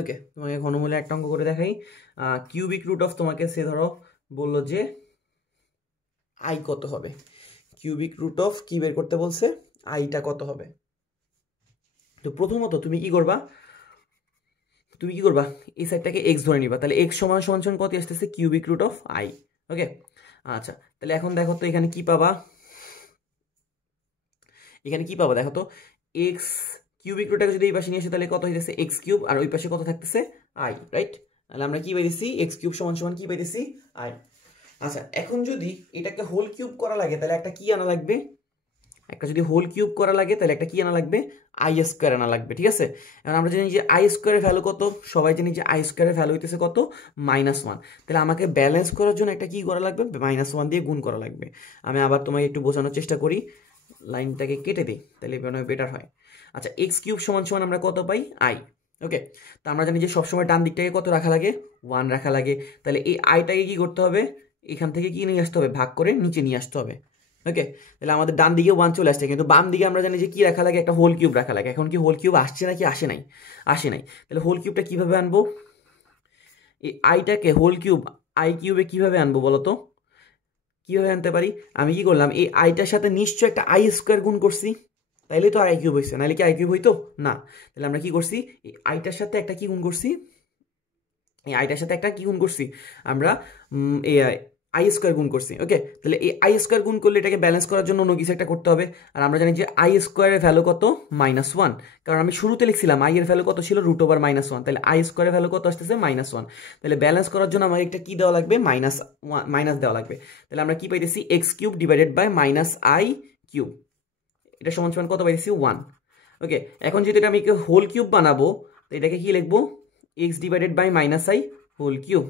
ওকে, তোমাকে ঘনমূলে একটা অঙ্ক করে দেখাই। কিউবিক রুট অফ, তোমাকে সে ধরো বললো যে আই কত হবে, কিউবিক রুট অফ কি বের করতে বলছে, আইটা কত হবে। তো প্রথমত তুমি কি করবা, এই সাইডটাকে এক্স ধরে নিবা, তাহলে এক্স সমান সমান সমান কত আসতেছে কিউবিক রুট অফ আই। ওকে, আচ্ছা তাহলে এখন দেখো তো এখানে কি পাবা, দেখো তো এক্স কিউবিক রুটটাকে যদি এই পাশে নিয়ে আসে তাহলে কত হইতেছে এক্স কিউব, আর ওই পাশে কত থাকতেছে আই, রাইট। তাহলে আমরা কি পাইতেছি এক্স কিউব সমান সমান কি পাইতেছি আই। আচ্ছা এখন যদি এটাকে হোল কিউব করা লাগে তাহলে একটা কি আনা লাগবে, যদি হোল কিউব করা লাগে তাহলে একটা কি আনা লাগবে, আই স্কোয়ার আনা লাগবে, ঠিক আছে। এখন আমরা জানি যে আই স্কোয়ারের ভ্যালু কত, সবাই জানি যে আই স্কোয়ারের ভ্যালু হইতেছে কত -1। তাহলে আমাকে ব্যালেন্স করার জন্য একটা কি করা লাগবে, -1 দিয়ে গুণ করা লাগবে। আমি আবার তোমাকে একটু বোঝানোর চেষ্টা করি, লাইনটাকে কেটে দিই তাহলে বেটার হয়। আচ্ছা এক্স কিউব সমান সমান আমরা কত পাই আই। ওকে, তো আমরা জানি যে সবসময় ডান দিকটাকে কত রাখা লাগে 1 রাখা লাগে। তাহলে এই আইটাকে কি করতে হবে, এখান থেকে কি নিয়ে আসতে হবে, ভাগ করে নিচে নিয়ে আসতে হবে। ওকে, তাহলে আমাদের ডান দিকে 1 চলে আসছে, কিন্তু বাম দিকে আমরা জানি যে কি রাখা লাগে, একটা হোল কিউব রাখা লাগে। এখন কি হোল কিউব আসছে নাকি আসে নাই, তাহলে হোল কিউবটা কিভাবে আনবো, এই আইটাকে হোল কিউব আই কিউবে কিভাবে আনবো বলো তো, কিভাবে আনতে পারি। আমি কি করলাম, এই আইটার সাথে নিশ্চয় একটা আই স্কোয়ার গুণ করছি, তাইলে তো আই কিউব হয়েছে, নাহলে কি আই কিউব হইতো না। তাহলে আমরা কি করছি, এই আইটার সাথে একটা কি গুণ করছি, আমরা আই স্কোয়ার গুণ করছি। ওকে, তাহলে এই আই স্কোয়ার গুণ করলে এটাকে ব্যালেন্স করার জন্য অন্য কিছু একটা করতে হবে। আর আমরা জানি যে আই স্কোয়ারের ভ্যালু কত -1, কারণ আমি শুরুতে লিখছিলাম আই এর ভ্যালু কত ছিল √1, তাহলে আই স্কোয়ারের ভ্যালু কত আসতেছে -1। তাহলে ব্যালেন্স করার জন্য আমাকে একটা কি দেওয়া লাগবে, মাইনাস দেওয়া লাগবে। তাহলে আমরা কি পাইতেছি X cube divided by -I cube, এটা সমান সমান কত পাইতেছি 1। ওকে, এখন যদি এটা আমি হোল কিউব বানাবো তো এটাকে কি লিখবো, X divided by -I whole cube.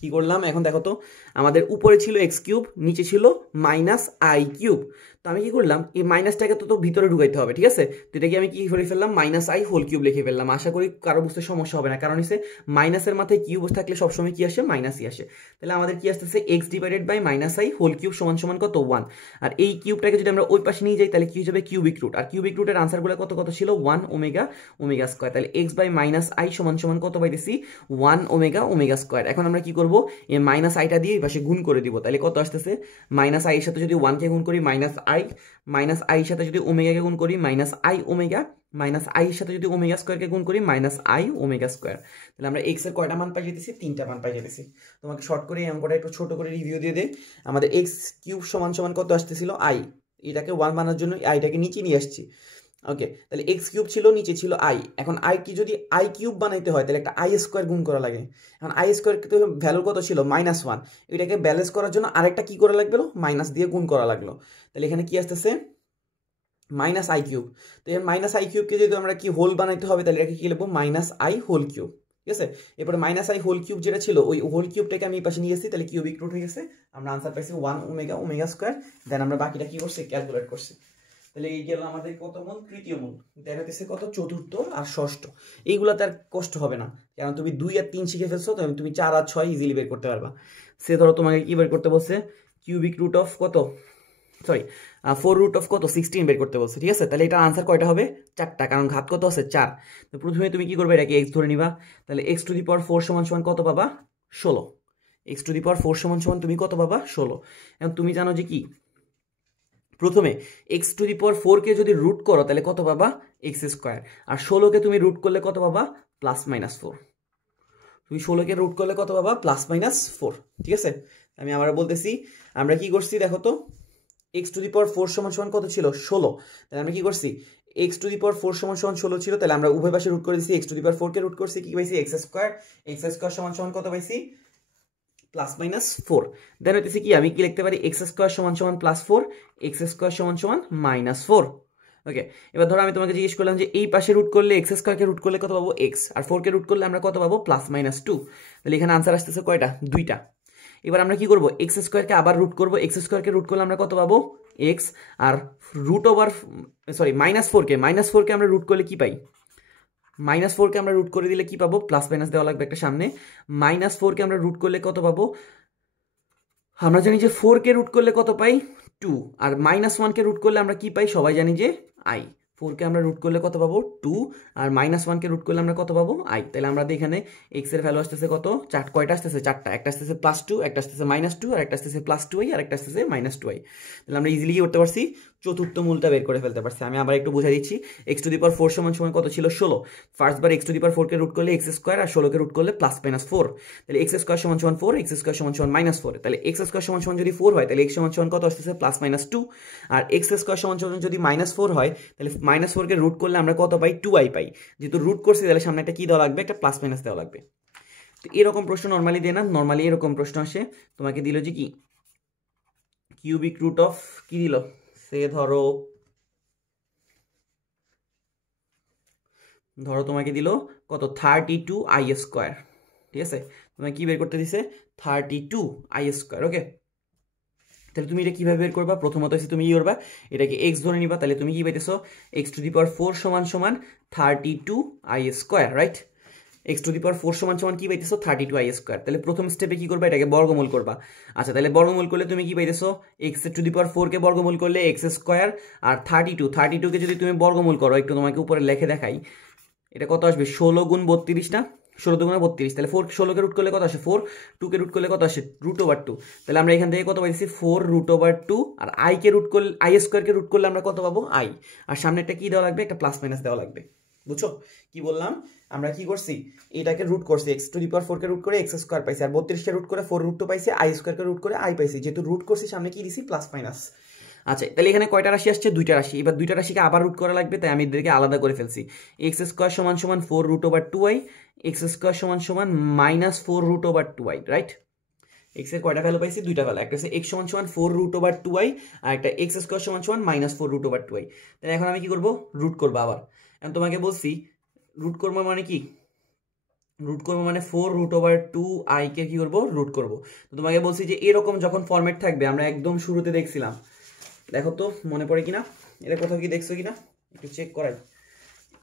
কি করলাম, এখন দেখো তো আমাদের উপরে ছিল এক্স কিউব, নিচে ছিল -আই কিউব। তো আমি কি করলাম, এই মাইনাসটাকে তো ভিতরে ঢুকাইতে হবে, ঠিক আছে। তো এটাকে আমি কি করে ফেললাম, -আই হোল কিউব লিখে ফেললাম। আশা করি কারো বুঝতে সমস্যা হবে না, কারণ হচ্ছে মাইনাসের মাথায় কিউব থাকলে সবসময় কি আসে, মাইনাসই আসে। তাহলে আমাদের কি আসতেছে X divided by -I whole cube সমান সমান কত 1। আর এই কিউবটাকে যদি আমরা ওই পাশে নিয়ে যাই তাহলে কি হয়ে যাবে কিউবিক রুট, আর কিউবিক রুটের আনসারগুলো কত কত ছিল 1 ওমেগা ওমেগা স্কোয়ার। তাহলে এক্স বাই -আই সমান সমান কত পাইতেছি 1 ওমেগা ওমেগা স্কোয়ার। এখন আমরা কি করবো, এই আইটা দিয়ে এই পাশে গুণ করে দিব, তাহলে কত আসতেছে -আই এর সাথে যদি 1 কে গুণ করি -আই, -আই এর সাথে যদি ওমেগাকে গুণ করি -আই ওমেগা, -আই এর সাথে যদি ওমেগা স্কোয়ারকে গুণ করি -আই ওমেগা স্কোয়ার। তাহলে আমরা এক্স এর কয়টা মান পাই যেতেছি, 3টা মান পাই যেতেছি। তোমাকে শর্ট করে এই অঙ্কটা একটু ছোট করে রিভিউ দিয়ে দে। আমাদের এক্স কিউব সমান সমান কত আসতেছিল আই, এটাকে 1 বানানোর জন্য আইটাকে নিচে নিয়ে আসছি। ওকে, তাহলে এক্স কিউব ছিল, নিচে ছিল আই। এখন আই কি যদি আই কিউব বানাইতে হয় তাহলে একটা আই স্কোয়ার গুণ করা লাগে। এখন আই স্কোয়ার ভ্যালু কত ছিল -1, এটাকে ব্যালেন্স করার জন্য আরেকটা কি করা লাগলো, মাইনাস দিয়ে গুণ করা লাগলো। তাহলে এখানে কি আসতেছে -আই কিউব। তো এই -আই কিউবকে যদি আমরা কি হোল বানাইতে হবে তাহলে এটাকে কি লিখবো, -আই হোল কিউব, ঠিক আছে। এরপরে -আই হোল কিউব যেটা ছিল ওই হোল কিউবটাকে আমি এই পাশে নিয়ে এসেছি, তাহলে কিউবিক রুট হয়ে গেছে। আমরা আনসার পাইছি 1 ওমেগা ওমেগা স্কোয়ার। দেন আমরা বাকিটা কি করছি, ক্যালকুলেট করছি। তাহলে এই গেল আমাদের কত মূল, তৃতীয় মূল। দেখা যাচ্ছে কত, চতুর্থ আর ষষ্ঠ। এইগুলাতে আর কষ্ট হবে না, কারণ তুমি 2 আর 3 শিখে ফেলছো, তো তুমি 4 আর 6 ইজিলি বের করতে পারবা। সে ধরো তোমাকে কি বের করতে বলছে, কিউবিক রুট অফ কত, 4 রুট অফ কত 16 বের করতে বলছে, ঠিক আছে। তাহলে এটা আনসার কয়টা হবে, 4টা, কারণ ঘাত কত আছে 4। তো প্রথমে তুমি কি করবে, এটাকে এক্স ধরে নিবা। তাহলে এক্স টু দি পাওয়ার 4 সমান সমান কত পাবা, 16। এক্স টু দি পাওয়ার 4 সমান সমান তুমি কত পাবা, 16। এখন তুমি জানো যে কি, প্রথমে এক্স টু দি পাওয়ার 4 কে যদি রুট করো তাহলে কত পাবা, এক্স স্কোয়ার। আর 16কে তুমি রুট করলে কত পাবা, +-4। তুমি 16কে রুট করলে কত পাবা, +-4, ঠিক আছে। আমি আবার বলতেছি, আমরা কি করছি দেখো তো, এক্স টু দি পাওয়ার 4 সমান সমান কত ছিল, 16। তাহলে আমরা কি করছি, এক্স টু দি পাওয়ার 4 সমান সমান 16 ছিল, তাহলে আমরা উভয় পাশে রুট করে দিচ্ছি, এক্স টু দি পাওয়ার 4 কে রুট করছি, কি পাইছি এক্স স্কোয়ার সমান সমান কত পাইছি, +-4। দেন হইতেছে কি, আমি কি লিখতে পারি, এক্স স্কোয়ার সমান সমান +4, এক্স স্কোয়ার সমান সমান -4। ওকে, এবার ধরো আমি তোমাকে জিজ্ঞেস করলাম যে এই পাশে রুট করলে এক্স স্কোয়ারকে রুট করলে কত পাবো এক্স, আর 4কে রুট করলে আমরা কত পাবো +-2। তাহলে এখানে আনসার আসতেছে কয়টা, 2টা। এবার আমরা কি করব, এক্স স্কোয়ারকে আবার রুট করব, এক্স স্কোয়ারকে রুট করলে আমরা কত পাবো এক্স, আর -4কে আমরা রুট করলে কি পাই, -4কে আমরা রুট করে দিলে কি পাবো, প্লাস মাইনাস দেওয়া লাগবে একটা সামনে, -4কে আমরা রুট করলে কত পাবো, আমরা জানি যে 4কে রুট করলে কত পাই 2, আর -1কে রুট করলে আমরা কি পাই, সবাই জানি যে i। 4কে আমরা রুট করলে কত পাবো 2, আর -1কে রুট করলে আমরা কত পাবো i। তাহলে আমরা এখানে x এর ভ্যালু আসতেছে কত, কয়টা আসতেছে, 4টা, একটা আসতেছে +2, একটা আসতেছে -2, আর একটা আসতেছে +2i, আর একটা আসতেছে -2i। তাহলে আমরা ইজিলি কি করতে পারছি, চতুর্থ মূলটা বের করে ফেলতে পারছি। আমি আবার একটু বুঝাই দিচ্ছি, x⁴ সমান কত ছিল 16, ফার্স্ট বার x⁴কে রুট করলে x স্কোয়ার, আর 16কে রুট করলে +-4, তাহলে x স্কোয়ার সমান 4, x স্কোয়ার সমান -4, তাহলে x স্কোয়ার সমান যদি 4 হয় তাহলে x সমান কত আসতেছে +-2, আর x স্কোয়ার সমান যদি -4 হয় তাহলে -4কে রুট করলে আমরা কত পাই 2i পাই, যেহেতু রুট করছি তাহলে সামনে একটা কি দেওয়া লাগবে, একটা প্লাস মাইনাস দেওয়া লাগবে। তো এরকম প্রশ্ন নর্মালি দেয় না, নর্মালি এরকম প্রশ্ন আসে, তোমাকে দিল যে কি কিউবিক রুট অফ কি দিল, সে ধরো তোমাকে দিল কত 32i², ঠিক আছে, তোমাকে কি বের করতে দিছে 32i²। ওকে, তাহলে তুমি এটা কিভাবে বের করবা, প্রথমত হচ্ছে তুমি কি করবা, এটাকে x ধরে নিবা, তাহলে তুমি কি পাইতেছো x⁴ সমান 32i², রাইট, x⁴ সমান কি পাইতেছো 32i²। তাহলে প্রথম স্টেপে কি করবা, এটাকে বর্গমূল করবা। আচ্ছা, তাহলে বর্গমূল করলে তুমি কি পাইতেছো x⁴কে বর্গমূল করলে x², আর 32কে যদি তুমি বর্গমূল করো, একটু তোমাকে উপরে লিখে দেখাই, এটা কত আসবে 16 গুণ 32 না, 16 দুগুণে 32, তাহলে 16কে রুট করলে কত আসে 4, 2কে রুট করলে কত আসে √2। তাহলে আমরা এখান থেকে কত পাইছি 4√2, আর i²কে রুট করলে আমরা কত পাবো i, আর সামনে একটা কি দেওয়া লাগবে, একটা প্লাস মাইনাস দেওয়া লাগবে। বুঝছো কি বললাম, আমরা কি করছি, এটাকে রুট করছি, x⁴কে রুট করে x² পাইছি, আর 32কে রুট করে 4√2 পাইছি, i²কে রুট করে i পাইছি, যেহেতু রুট করছি সামনে কি দিছি প্লাস মাইনাস। আচ্ছা, তাহলে এখানে কয়টা রাশি আসছে, 2টা রাশি। এবার 2টা রাশিকে আবার রুট করা লাগবে, তাই আমি এদেরকে আলাদা করে ফেলছি। x² সমান 4√2i, x² সমান -4√2i, রাইট। x এর কয়টা ভ্যালু পাইছি, 2টা ভ্যালু, একটা হচ্ছে x সমান 4√2i, আর একটা x² সমান -4√2i। তাহলে এখন আমি কি করব, রুট করব আবার। এখন তোমাকে বলছি রুট করবো মানে কি, রুট করবো মানে 4√2i কে কি করবো, রুট করবো। তো তোমাকে বলছি যে এরকম যখন ফরম্যাট থাকবে, আমরা একদম শুরুতে দেখছিলাম, দেখো তো মনে পড়ে কিনা, এটা কোথাও কি দেখছো কিনা একটু চেক করাই,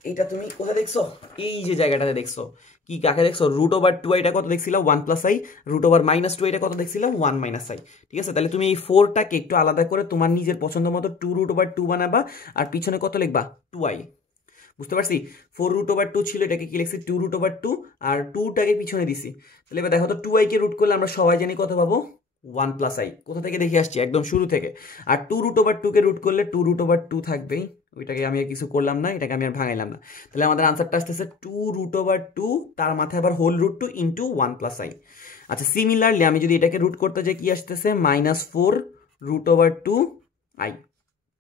এইটা তুমি কোথায় দেখছো, এই যে জায়গাটাতে দেখছো, কি কাকে দেখছো, √2i টা কত দেখছিলাম 1+i, √-2i টা কত দেখছিলাম 1-i। ঠিক আছে, তাহলে তুমি এই 4টাকে একটু আলাদা করে তোমার নিজের পছন্দ মতো 2√2 বানাবা, আর পিছনে কত লিখবা 2i। বুঝতে পারছি, 4√2 ছিল, এটাকে কি লিখছি 2√2, আর 2টাকে পিছনে দিছি। তাহলে এবার দেখো তো 2i কে রুট করলে আমরা সবাই জানি কত পাবো 1+i, কোথা থেকে দেখে আসছি একদম শুরু থেকে। আর 2√2 কে রুট করলে 2√2 থাকবেই, ওইটাকে আমি আর কিছু করলাম না, এটাকে আমি আর ভাঙাইলাম না। তাহলে আমাদের আনসারটা আসতেছে 2√2, তার মাথায় আবার হোল √2 ইন্টু 1+i। আচ্ছা, সিমিলারলি আমি যদি এটাকে রুট করতে যাই, কি আসতেছে -4√2i।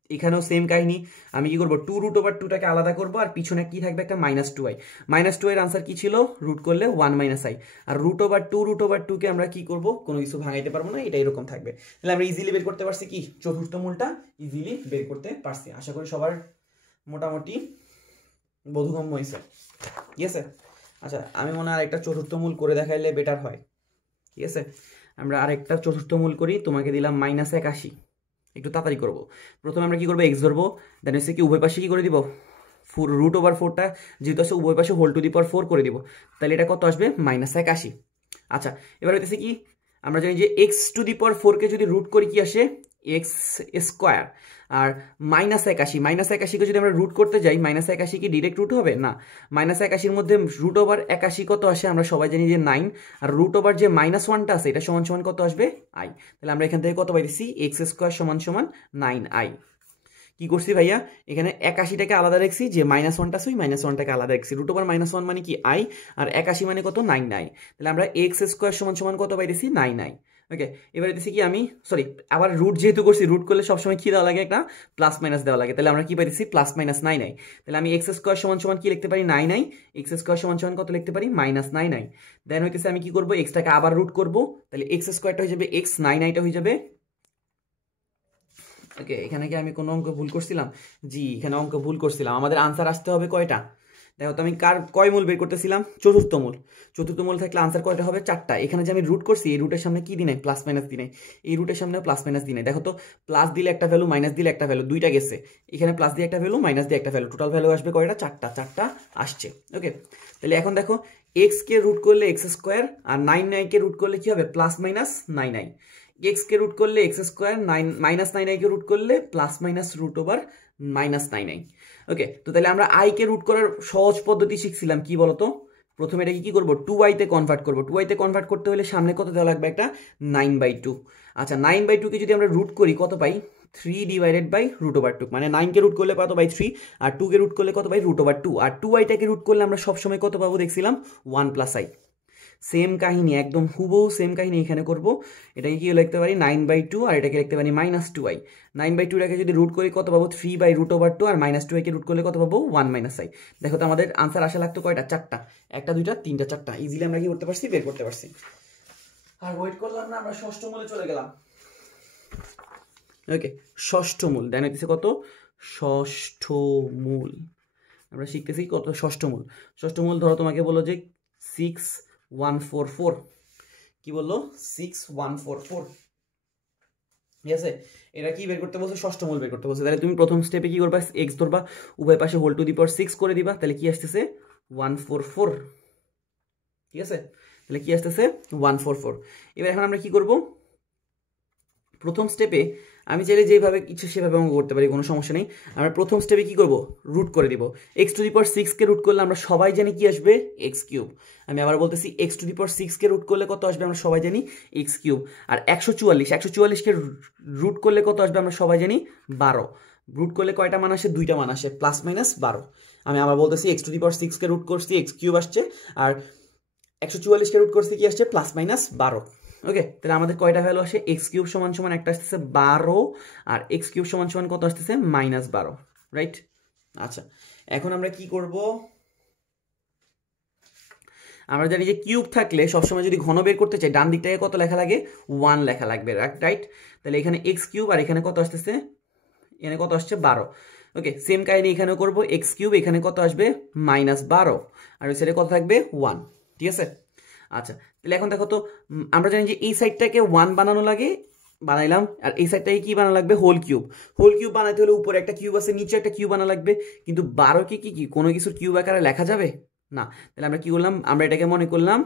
এখানেও সেম কাহিনী, আমি কি করবো 2√2টাকে আলাদা করবো, আর পিছনে কি থাকবে একটা -2i। -2 এর আনসার কি ছিল, রুট করলে 1-i, আর √2কে আমরা কি করব, কোনো কিছু ভাঙাইতে পারবো না, এটা এরকম থাকবে। তাহলে আমরা ইজিলি বের করতে পারছি কি, চতুর্থ মূলটা ইজিলি বের করতে পারছি। আশা করি সবার মোটামুটি বোধগম্য হয়েছে, ঠিক আছে। আচ্ছা, আমি মনে হয় আরেকটা চতুর্থ মূল করে দেখাইলে বেটার হয়, ঠিক আছে। আমরা আরেকটা চতুর্থ মূল করি, তোমাকে দিলাম -81, একটু তাড়াতাড়ি করবো। প্রথমে আমরা কি করবো, x ধরবো, দেন হচ্ছে কি উভয় পাশে কি করে দিব, √4টা যেহেতু আছে উভয় পাশে হোল টু দি পাওয়ার 4 করে দিব, তাহলে এটা কত আসবে -81। আচ্ছা, এবার হইতেছে কি, আমরা জানি যে x⁴কে যদি রুট করি কি আসে x², আর -81কে যদি আমরা রুট করতে যাই, -81 কি ডিরেক্ট রুট হবে না, -81 মধ্যে √81 কত আসে, আমরা সবাই জানি যে 9, আর √ যে -1টা আছে এটা সমান সমান কত আসবে i। তাহলে আমরা এখান থেকে কত পাইছি, x² সমান 9i। কি করছি ভাইয়া, এখানে 81টাকে আলাদা রাখছি, যে -1টা আছে ওই -1টাকে আলাদা রাখছি, √1 মানে কি i, আর 81 মানে কত 9i। তাহলে আমরা x² সমান কত পাইতেছি 9i। ওকে, এবার দিছি কি আমি, সরি, আবার রুট যেহেতু করছি, রুট করলে সবসময় কি দেওয়া লাগে, একটা প্লাস মাইনাস দেওয়া লাগে। তাহলে আমরা কি পাইতেছি +-9i। তাহলে আমি x² সমান কি লিখতে পারি 9i, x² সমান কত লিখতে পারি -9i। দেন হইতেছে আমি কি করবো, এক্সটাকে আবার রুট করবো, তাহলে x² হয়ে যাবে x, 9iটা হয়ে যাবে ওকে, এখানে কি আমি কোনো অঙ্ক ভুল করছিলাম? জি, এখানে অঙ্ক ভুল করছিলাম। আমাদের আনসার আসতে হবে কয়টা? দেখো তো আমি কয় মূল বের করতেছিলাম? চতুর্থ মূল। চতুর্থ মূল থাকলে আনসার কয়টা হবে? 4টা। এখানে যে আমি রুট করছি, এই রুটের সামনে কি দিই নাই? প্লাস মাইনাস দিই নাই। এই রুটের সামনে প্লাস মাইনাস দিই নাই। দেখো তো, প্লাস দিলে একটা ভ্যালু, মাইনাস দিলে একটা ভ্যালু, দুইটা গেছে। এখানে প্লাস দিয়ে একটা ভ্যালু, মাইনাস দিয়ে একটা ভ্যালু, টোটাল ভ্যালু আসবে কয়টা? 4টা আসছে। ওকে, তাহলে এখন দেখো, এক্স কে রুট করলে এক্স স্কোয়ার, আর 9 কে রুট করলে কি হবে? Plus minus 9i। এক্স কে রুট করলে এক্স স্কোয়ার, মাইনাস 9i কে রুট করলে plus minus root over minus 9i। Okay, তো তাহলে আমরা আই কে রুট করার সহজ পদ্ধতি শিখছিলাম, কি বলতো? প্রথমে এটাকে কি করবো? 2i তে কনভার্ট করবো। 2i তে কনভার্ট করতে হলে সামনে কত দেওয়া লাগবে? একটা 9/2। আচ্ছা, 9/2 কে যদি আমরা রুট করি কত পাই? 3 ডিভাইডেড বাই রুট ওভার 2। মানে 9 কে রুট করলে কত পাই? 3। আর 2 কে রুট করলে কত পাই? Root over 2। আর 2i টাকে রুট করলে আমরা সবসময় কত পাবো দেখছিলাম? 1 + i। সেম কাহিনী, একদম হুবহু সেম কাহিনী এখানে করবো। এটাকে কি লিখতে পারি? 9/2, আর এটাকে লিখতে পারি -2i। 9/2 টাকে যদি রুট করি কত পাবো? 3/√2। আর -2i কে রুট করলে কত পাবো? 1 - i। দেখো তো আমাদের আনসার আসা লাগতো কয়টা? 4টা। 1টা 2টা 3টা 4টা, ইজিলি আমরা কি করতে পারছি? বের করতে পারছি। আর ওয়েট করলাম না, আমরা ষষ্ঠ মূলে চলে গেলাম। ওকে, ষষ্ঠ মূল দেন হইতেছে কত? ষষ্ঠ মূল আমরা শিখতেছি কত? ষষ্ঠ মূল। ষষ্ঠ মূল ধরো তোমাকে বলো যে 6144। কি বললো? 6144। ঠিক আছে, এটা কি বের করতে বলছে? ষষ্ঠ মূল বের করতে বলছে। তাহলে তুমি প্রথম স্টেপে কি করবা? এক্স ধরবা, উভয় পাশে হোল টু দি পাওয়ার 6 করে দিবা। তাহলে কি আসতেছে? 144। ঠিক আছে, তাহলে কি আসতেছে? 144। এবার এখন আমরা কি করব? প্রথম স্টেপে আমি চাইলে যেভাবে ইচ্ছে সেভাবে অঙ্ক করতে পারি, কোনো সমস্যা নেই। আমরা প্রথম স্টেপে কি করব? রুট করে দিব। x⁻6 কে রুট করলে আমরা সবাই জানি কি আসবে? x³। আমি আবার বলতেছি, x⁻6 কে রুট করলে কত আসবে? আমরা সবাই জানি x³। আর 144 কে রুট করলে কত আসবে? আমরা সবাই জানি 12। রুট করলে কয়টা মান আসে? 2টা মান আসে, প্লাস মাইনাস 12। আমি আবার বলতেছি, x⁻6 কে রুট করছি, x³ আসছে, আর 144 কে রুট করছি, কি আসছে? Plus minus 12। ওকে, তাহলে আমাদের কয়টা ভ্যালু আসে? x³ সমান একটা আসতেছে 12, আর x³ সমান কত আসতেছে? -12। রাইট? আচ্ছা, এখন আমরা কি করব? আমরা জানি যে কিউব থাকলে সবসময় যদি ঘন বের করতে চাই, ডান দিকটাকে কত লেখা লাগে? 1 লেখা লাগবে। রাইট? তাহলে এখানে x³ আর এখানে কত আসতেছে? এখানে কত আসছে? 12। ওকে, সেম কাহিনী এখানেও করবো। x³ এখানে কত আসবে? -12, আর ওই সাইডে কত থাকবে? 1। ঠিক আছে, আচ্ছা, তাহলে এখন দেখো তো, আমরা জানি যে এই সাইডটাকে 1 বানানো লাগে, বানাইলাম। আর এই সাইডটাকে কি বানানো লাগবে? Whole cube. হোল কিউব বানাইতে হলে উপরে একটা কিউব আছে, নিচে একটা কিউব বানানো লাগবে। কিন্তু 12কে কি কোনো কিছুর কিউব আকারে লেখা যাবে না। তাহলে আমরা কি করলাম? আমরা এটাকে মনে করলাম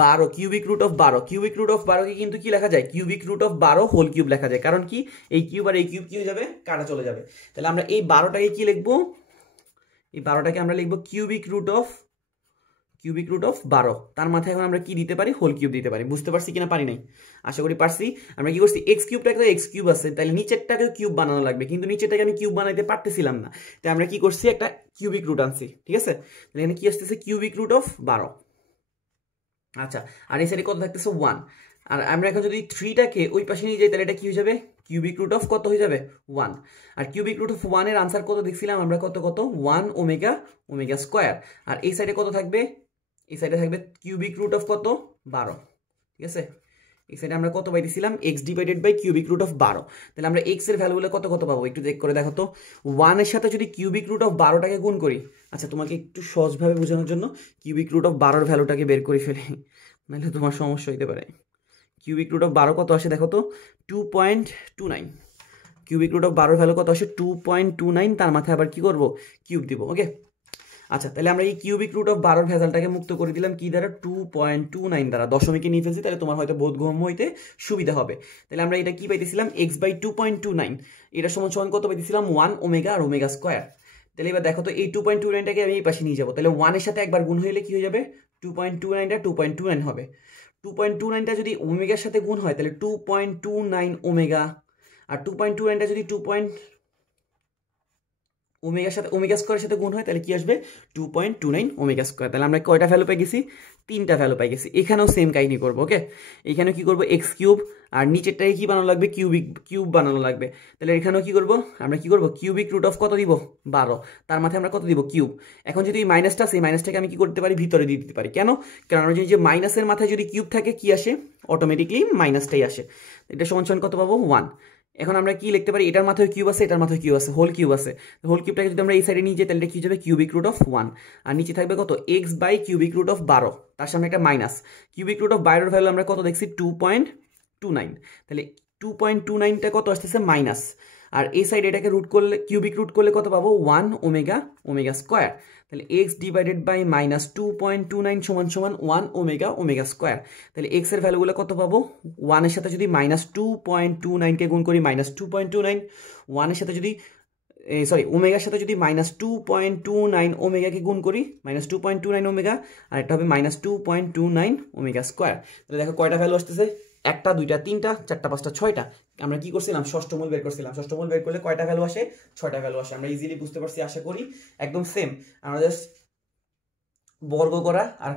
12, cubic root of 12। Cubic root of 12কে কিন্তু কি লেখা যায়? Cubic root of 12 whole cube লেখা যায়। কারণ কি? এই কিউব আর এই কিউব কি হয়ে যাবে? কাটা চলে যাবে। তাহলে আমরা এই 12টাকে কি লিখবো? এই 12টাকে আমরা লিখবো কিউবিক রুট অফ 12। তার মাথায় এখন আমরা কি দিতে পারি? হোল কিউব দিতে পারি। বুঝতে পারছি কিনা? পারি নাই? আশা করি পারছি। আমরা কি করছি? x³ x³ আছে, তাহলে নিচেরটাকে কিউব বানানো লাগবে, কিন্তু নিচেরটাকে আমি কিউব বানাইতে পারতেছিলাম না। তাই আমরা কি করছি? একটা কিউবিক রুট আনছি। ঠিক আছে, তাহলে এখানে কি আসতেছে? Cubic root of 12। আচ্ছা, আর এই সাইডে কত থাকতেছে? 1। আর আমরা এখন যদি 3টাকে ওই পাশে নিয়ে যাই, তাহলে এটা কি হয়ে যাবে? কিউবিক রুট অফ কত হয়ে যাবে? 1। আর কিউবিক রুট অফ 1 এর আনসার কত দেখছিলাম আমরা? কত 1 ওমেগা স্কোয়ার। আর এই সাইডে কত থাকবে? এই সাইডে থাকবে কিউবিক রুট অফ কত? 12। ঠিক আছে, এই সাইডে আমরা কত পাইতেছিলাম? x// cubic root of 12। তাহলে আমরা x এর ভ্যালুগুলো কত পাবো? একটু চেক করে দেখো তো। 1 এর সাথে যদি কিউবিক রুট অফ 12টাকে গুণ করি, আচ্ছা তোমাকে একটু সহজভাবে বোঝানোর জন্য কিউবিক রুট অফ 12 এর ভ্যালুটাকে বের করে ফেলি, নাহলে তোমার সমস্যা হইতে পারে। কিউবিক রুট অফ 12 কত আসে দেখো তো? 2.29। কিউবিক রুট অফ 12 ভ্যালু কত আসে? 2.29। তার মাথায় আবার কি করব? কিউব দিব। ওকে, আচ্ছা, তাহলে আমরা এই কিউবিক রুট অফ 12 ভেজালটাকে মুক্ত করে দিলাম কি দ্বারা? 2.29 দ্বারা। দশমিকে নিয়ে ফেলছি, তাহলে তোমার হয়তো বোধগম্য হইতে সুবিধা হবে। তাহলে আমরা এটা কি পাইতেছিলাম? x/2.29। এটা সমান কত পাইতেছিলাম? 1 ওমেগা আর ওমেগা স্কোয়ার। তাহলে এবার দেখো তো, এই 2.29টাকে আমি এই পাশে নিয়ে যাবো। তাহলে 1 এর সাথে একবার গুণ হইলে কি হয়ে যাবে? 2.29টা 2.29 হবে। 2.29টা যদি ওমেগার সাথে গুণ হয়, তাহলে 2.29 ওমেগা। আর 2.29টা যদি ওমেগার সাথে ওমেগা স্কোয়ারের সাথে গুণ হয়, তাহলে কি আসবে? 2.29 ওমেগা স্কোয়ার। তাহলে আমরা কয়টা ভ্যালু পাই গেছি? 3টা ভ্যালু পাই গেছি। এখানেও সেম কাহিনী করবো। ওকে, এখানেও কি করবো? x³ আর নিচেরটাকে কি বানানো লাগবে? কিউব বানানো লাগবে। তাহলে এখানেও কি করবো? আমরা কি করবো? কিউবিক রুট অফ কত দিব? 12। তার মাথায় আমরা কত দিব? কিউব। এখন যদি এই মাইনাসটা আছে, এই মাইনাসটাকে আমি কি করতে পারি? ভিতরে দিয়ে দিতে পারি। কেন? কারণ আমরা যে মাইনাসের মাথায় যদি কিউব থাকে, কি আসে? অটোমেটিকলি মাইনাসটাই আসে। এটা সমান কত পাবো? 1। এখন আমরা কি লিখতে পারি, এটার মাথায় কিউব আছে, এটার মাথায় কিউব আছে, হোল কিউব আছে। হোল কিউবটাকে যদি আমরা এই সাইডে নিয়ে যাই তাহলে কি যাবে, কিউবিক রুট অফ 1, আর নিচে থাকবে কত, X by cubic root of 12, তার সামনে একটা minus. Cubic root of 12 value আমরা কত দেখছি, 2.29, তাহলে 2.29টা কত আসতেছে, মাইনাস। আর এই সাইড এটাকে রুট করলে, কিউবিক রুট করলে কত পাবো, 1 ওমেগা ওমেগা স্কোয়ার। তাহলে এক্স ডিভাইডেড বাই মাইনাস 2.29 সমান সমান 1 ওমেগা ওমেগা স্কোয়ার। তাহলে এক্স এর ভ্যালুগুলো কত পাবো, 1 এর সাথে যদি মাইনাস 2.29কে গুণ করি, মাইনাস 2.29, 1 এর সাথে যদি সরি ওমেগার সাথে যদি মাইনাস 2.29 ওমেগাকে গুণ করি, মাইনাস 2.29 ওমেগা, আর একটা হবে মাইনাস 2.29 ওমেগা স্কোয়ার। তাহলে দেখো কয়টা ভ্যালু আসতেছে, একটা, দুইটা, তিনটা, চারটা, পাঁচটা, ছয়টা। আমরা কি করছিলাম, ষষ্ঠ মূল বের করছিলাম। ষষ্ঠ মূল বের করলে কয়টা ভ্যালু আসে, 6টা ভ্যালু আসে। আমরা ইজিলি বুঝতে পারছি, আশা করি একদম সেম। আমরা জাস্ট বর্গ করা আর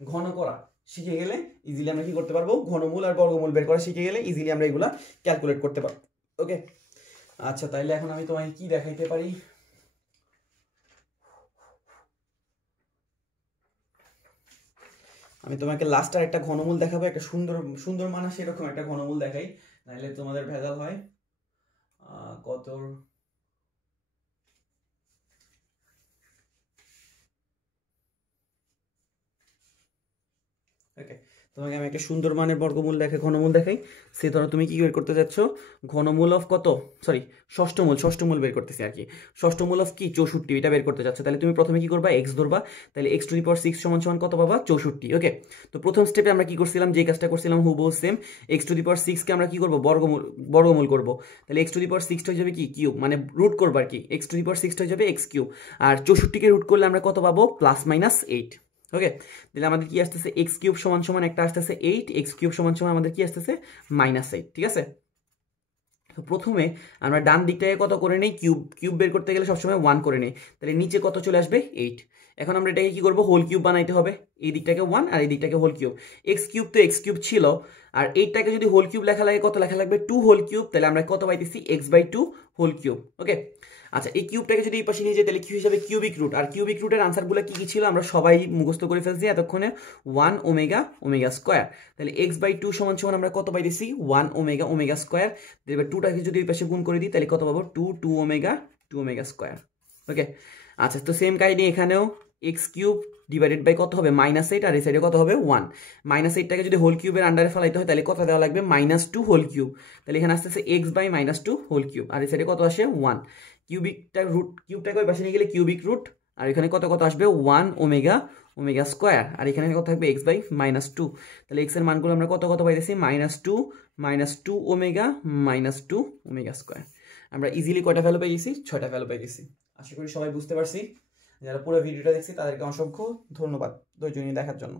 ঘন করা শিখে গেলে ইজিলি আমরা কি করতে পারবো, ঘনমূল আর বর্গমূল বের করা শিখে গেলে ইজিলি আমরা এগুলা ক্যালকুলেট করতে পারবো। ওকে, আচ্ছা তাইলে এখন আমি তোমাকে কি দেখাইতে পারি, আমি তোমাকে লাস্ট আর একটা ঘনমূল দেখাবো, একটা সুন্দর সুন্দর মান আসে এরকম একটা ঘনমূল দেখাই, নাহলে তোমাদের ভেজাল হয়। কত, ওকে, তোমাকে আমি একটা সুন্দর মানের বর্গমূল দেখাই, ঘনমূল দেখাই। সে ধরো তুমি কি বের করতে যাচ্ছ, ঘনমূল অফ কত, সরি ষষ্ঠমূল বের করতেছি আর কি। ষষ্ঠমূল অফ কি, 64, এটা বের করতে যাচ্ছ। তাহলে তুমি প্রথমে কি করবা, এক্স ধরবা, তাহলে এক্স টু দি পাওয়ার 6 সমান সমান কত পাবা, 64। ওকে, তো প্রথম স্টেপে আমরা কি করছিলাম, যে কাজটা করছিলাম হুবহু সেম। এক্স টু দি পাওয়ার 6কে আমরা কি করবো, বর্গমূল করবো। তাহলে এক্স টু দি পাওয়ার 6 হয়ে যাবে কি, কিউব, মানে রুট করবো আর কি। এক্স টু দি পাওয়ার 6 হয়ে যাবে এক্স কিউব, আর 64কে রুট করলে আমরা কত পাবো, +-8। ওকে, তাহলে আমাদের কি আসতেছে, এক্স কিউব সমান সমান একটা আসতেছে 8, এক্স কিউব সমান সমান আমাদের কি আসতেছে, -8। ঠিক আছে, তো প্রথমে আমরা ডান দিকটাকে কত করে নেই, কিউব বের করতে গেলে সবসময় 1 করে নেই। তাহলে নিচে কত চলে আসবে, 8। এখন আমরা এটাকে কি করবো, হোল কিউব বানাইতে হবে। এই দিকটাকে 1 আর এই দিকটাকে হোল কিউব। এক্স কিউব তো এক্স কিউব ছিল, আর এইটাকে যদি হোল কিউব লেখা লাগে, কত লেখা লাগবে, 2 হোল কিউব। তাহলে আমরা কত পাইতেছি, x/2 হোল কিউব। ওকে, আচ্ছা এই কিউবটাকে যদি এই পাশে নিয়ে যাই তাহলে কি হিসাবে, কিউবিক রুট। আর কিউবিক রুটের আনসারগুলো কি কি ছিল আমরা সবাই মুখস্থ করে ফেলছি এতক্ষণে, 1 ওমেগা ওমেগা স্কোয়ার। তাহলে x/2 সমান সমান আমরা কত পাইতেছি, 1 ওমেগা ওমেগা স্কোয়ার। এবার 2টাকে যদি এই পাশে গুণ করে দিই তাহলে কত পাবো, 2 ওমেগা স্কোয়ার। ওকে, আচ্ছা তো সেম কাহিনী এখানেও, এক্স কিউব ডিভাইডেড বাই কত হবে, -8, আর এই সাইডে কত হবে, 1। -8টাকে যদি হোল কিউবের আন্ডারে ফেলাইতে হয় তাহলে কত দেওয়া লাগবে, -2 হোল কিউব। তাহলে এখানে আসতেছে x/-2 হোল কিউব, আর এই সাইডে কত আসে, 1। কিউবটাকে ওই পাশে নিয়ে গেলে কিউবিক রুট, আর এখানে কত কত আসবে, 1 ওমেগা ওমেগা স্কোয়ার, আর এখানে কত থাকবে, x/-2। তাহলে এক্স এর মানগুলো আমরা কত কত পাইতেছি, -2 ওমেগা -2 ওমেগা স্কোয়ার। আমরা ইজিলি কয়টা ভ্যালু পেয়ে গেছি, 6টা ভ্যালু পেয়ে গেছি। আশা করি সবাই বুঝতে পারছি। যারা পুরো ভিডিওটা দেখছি তাদেরকে অসংখ্য ধন্যবাদ ধৈর্য নিয়ে দেখার জন্য।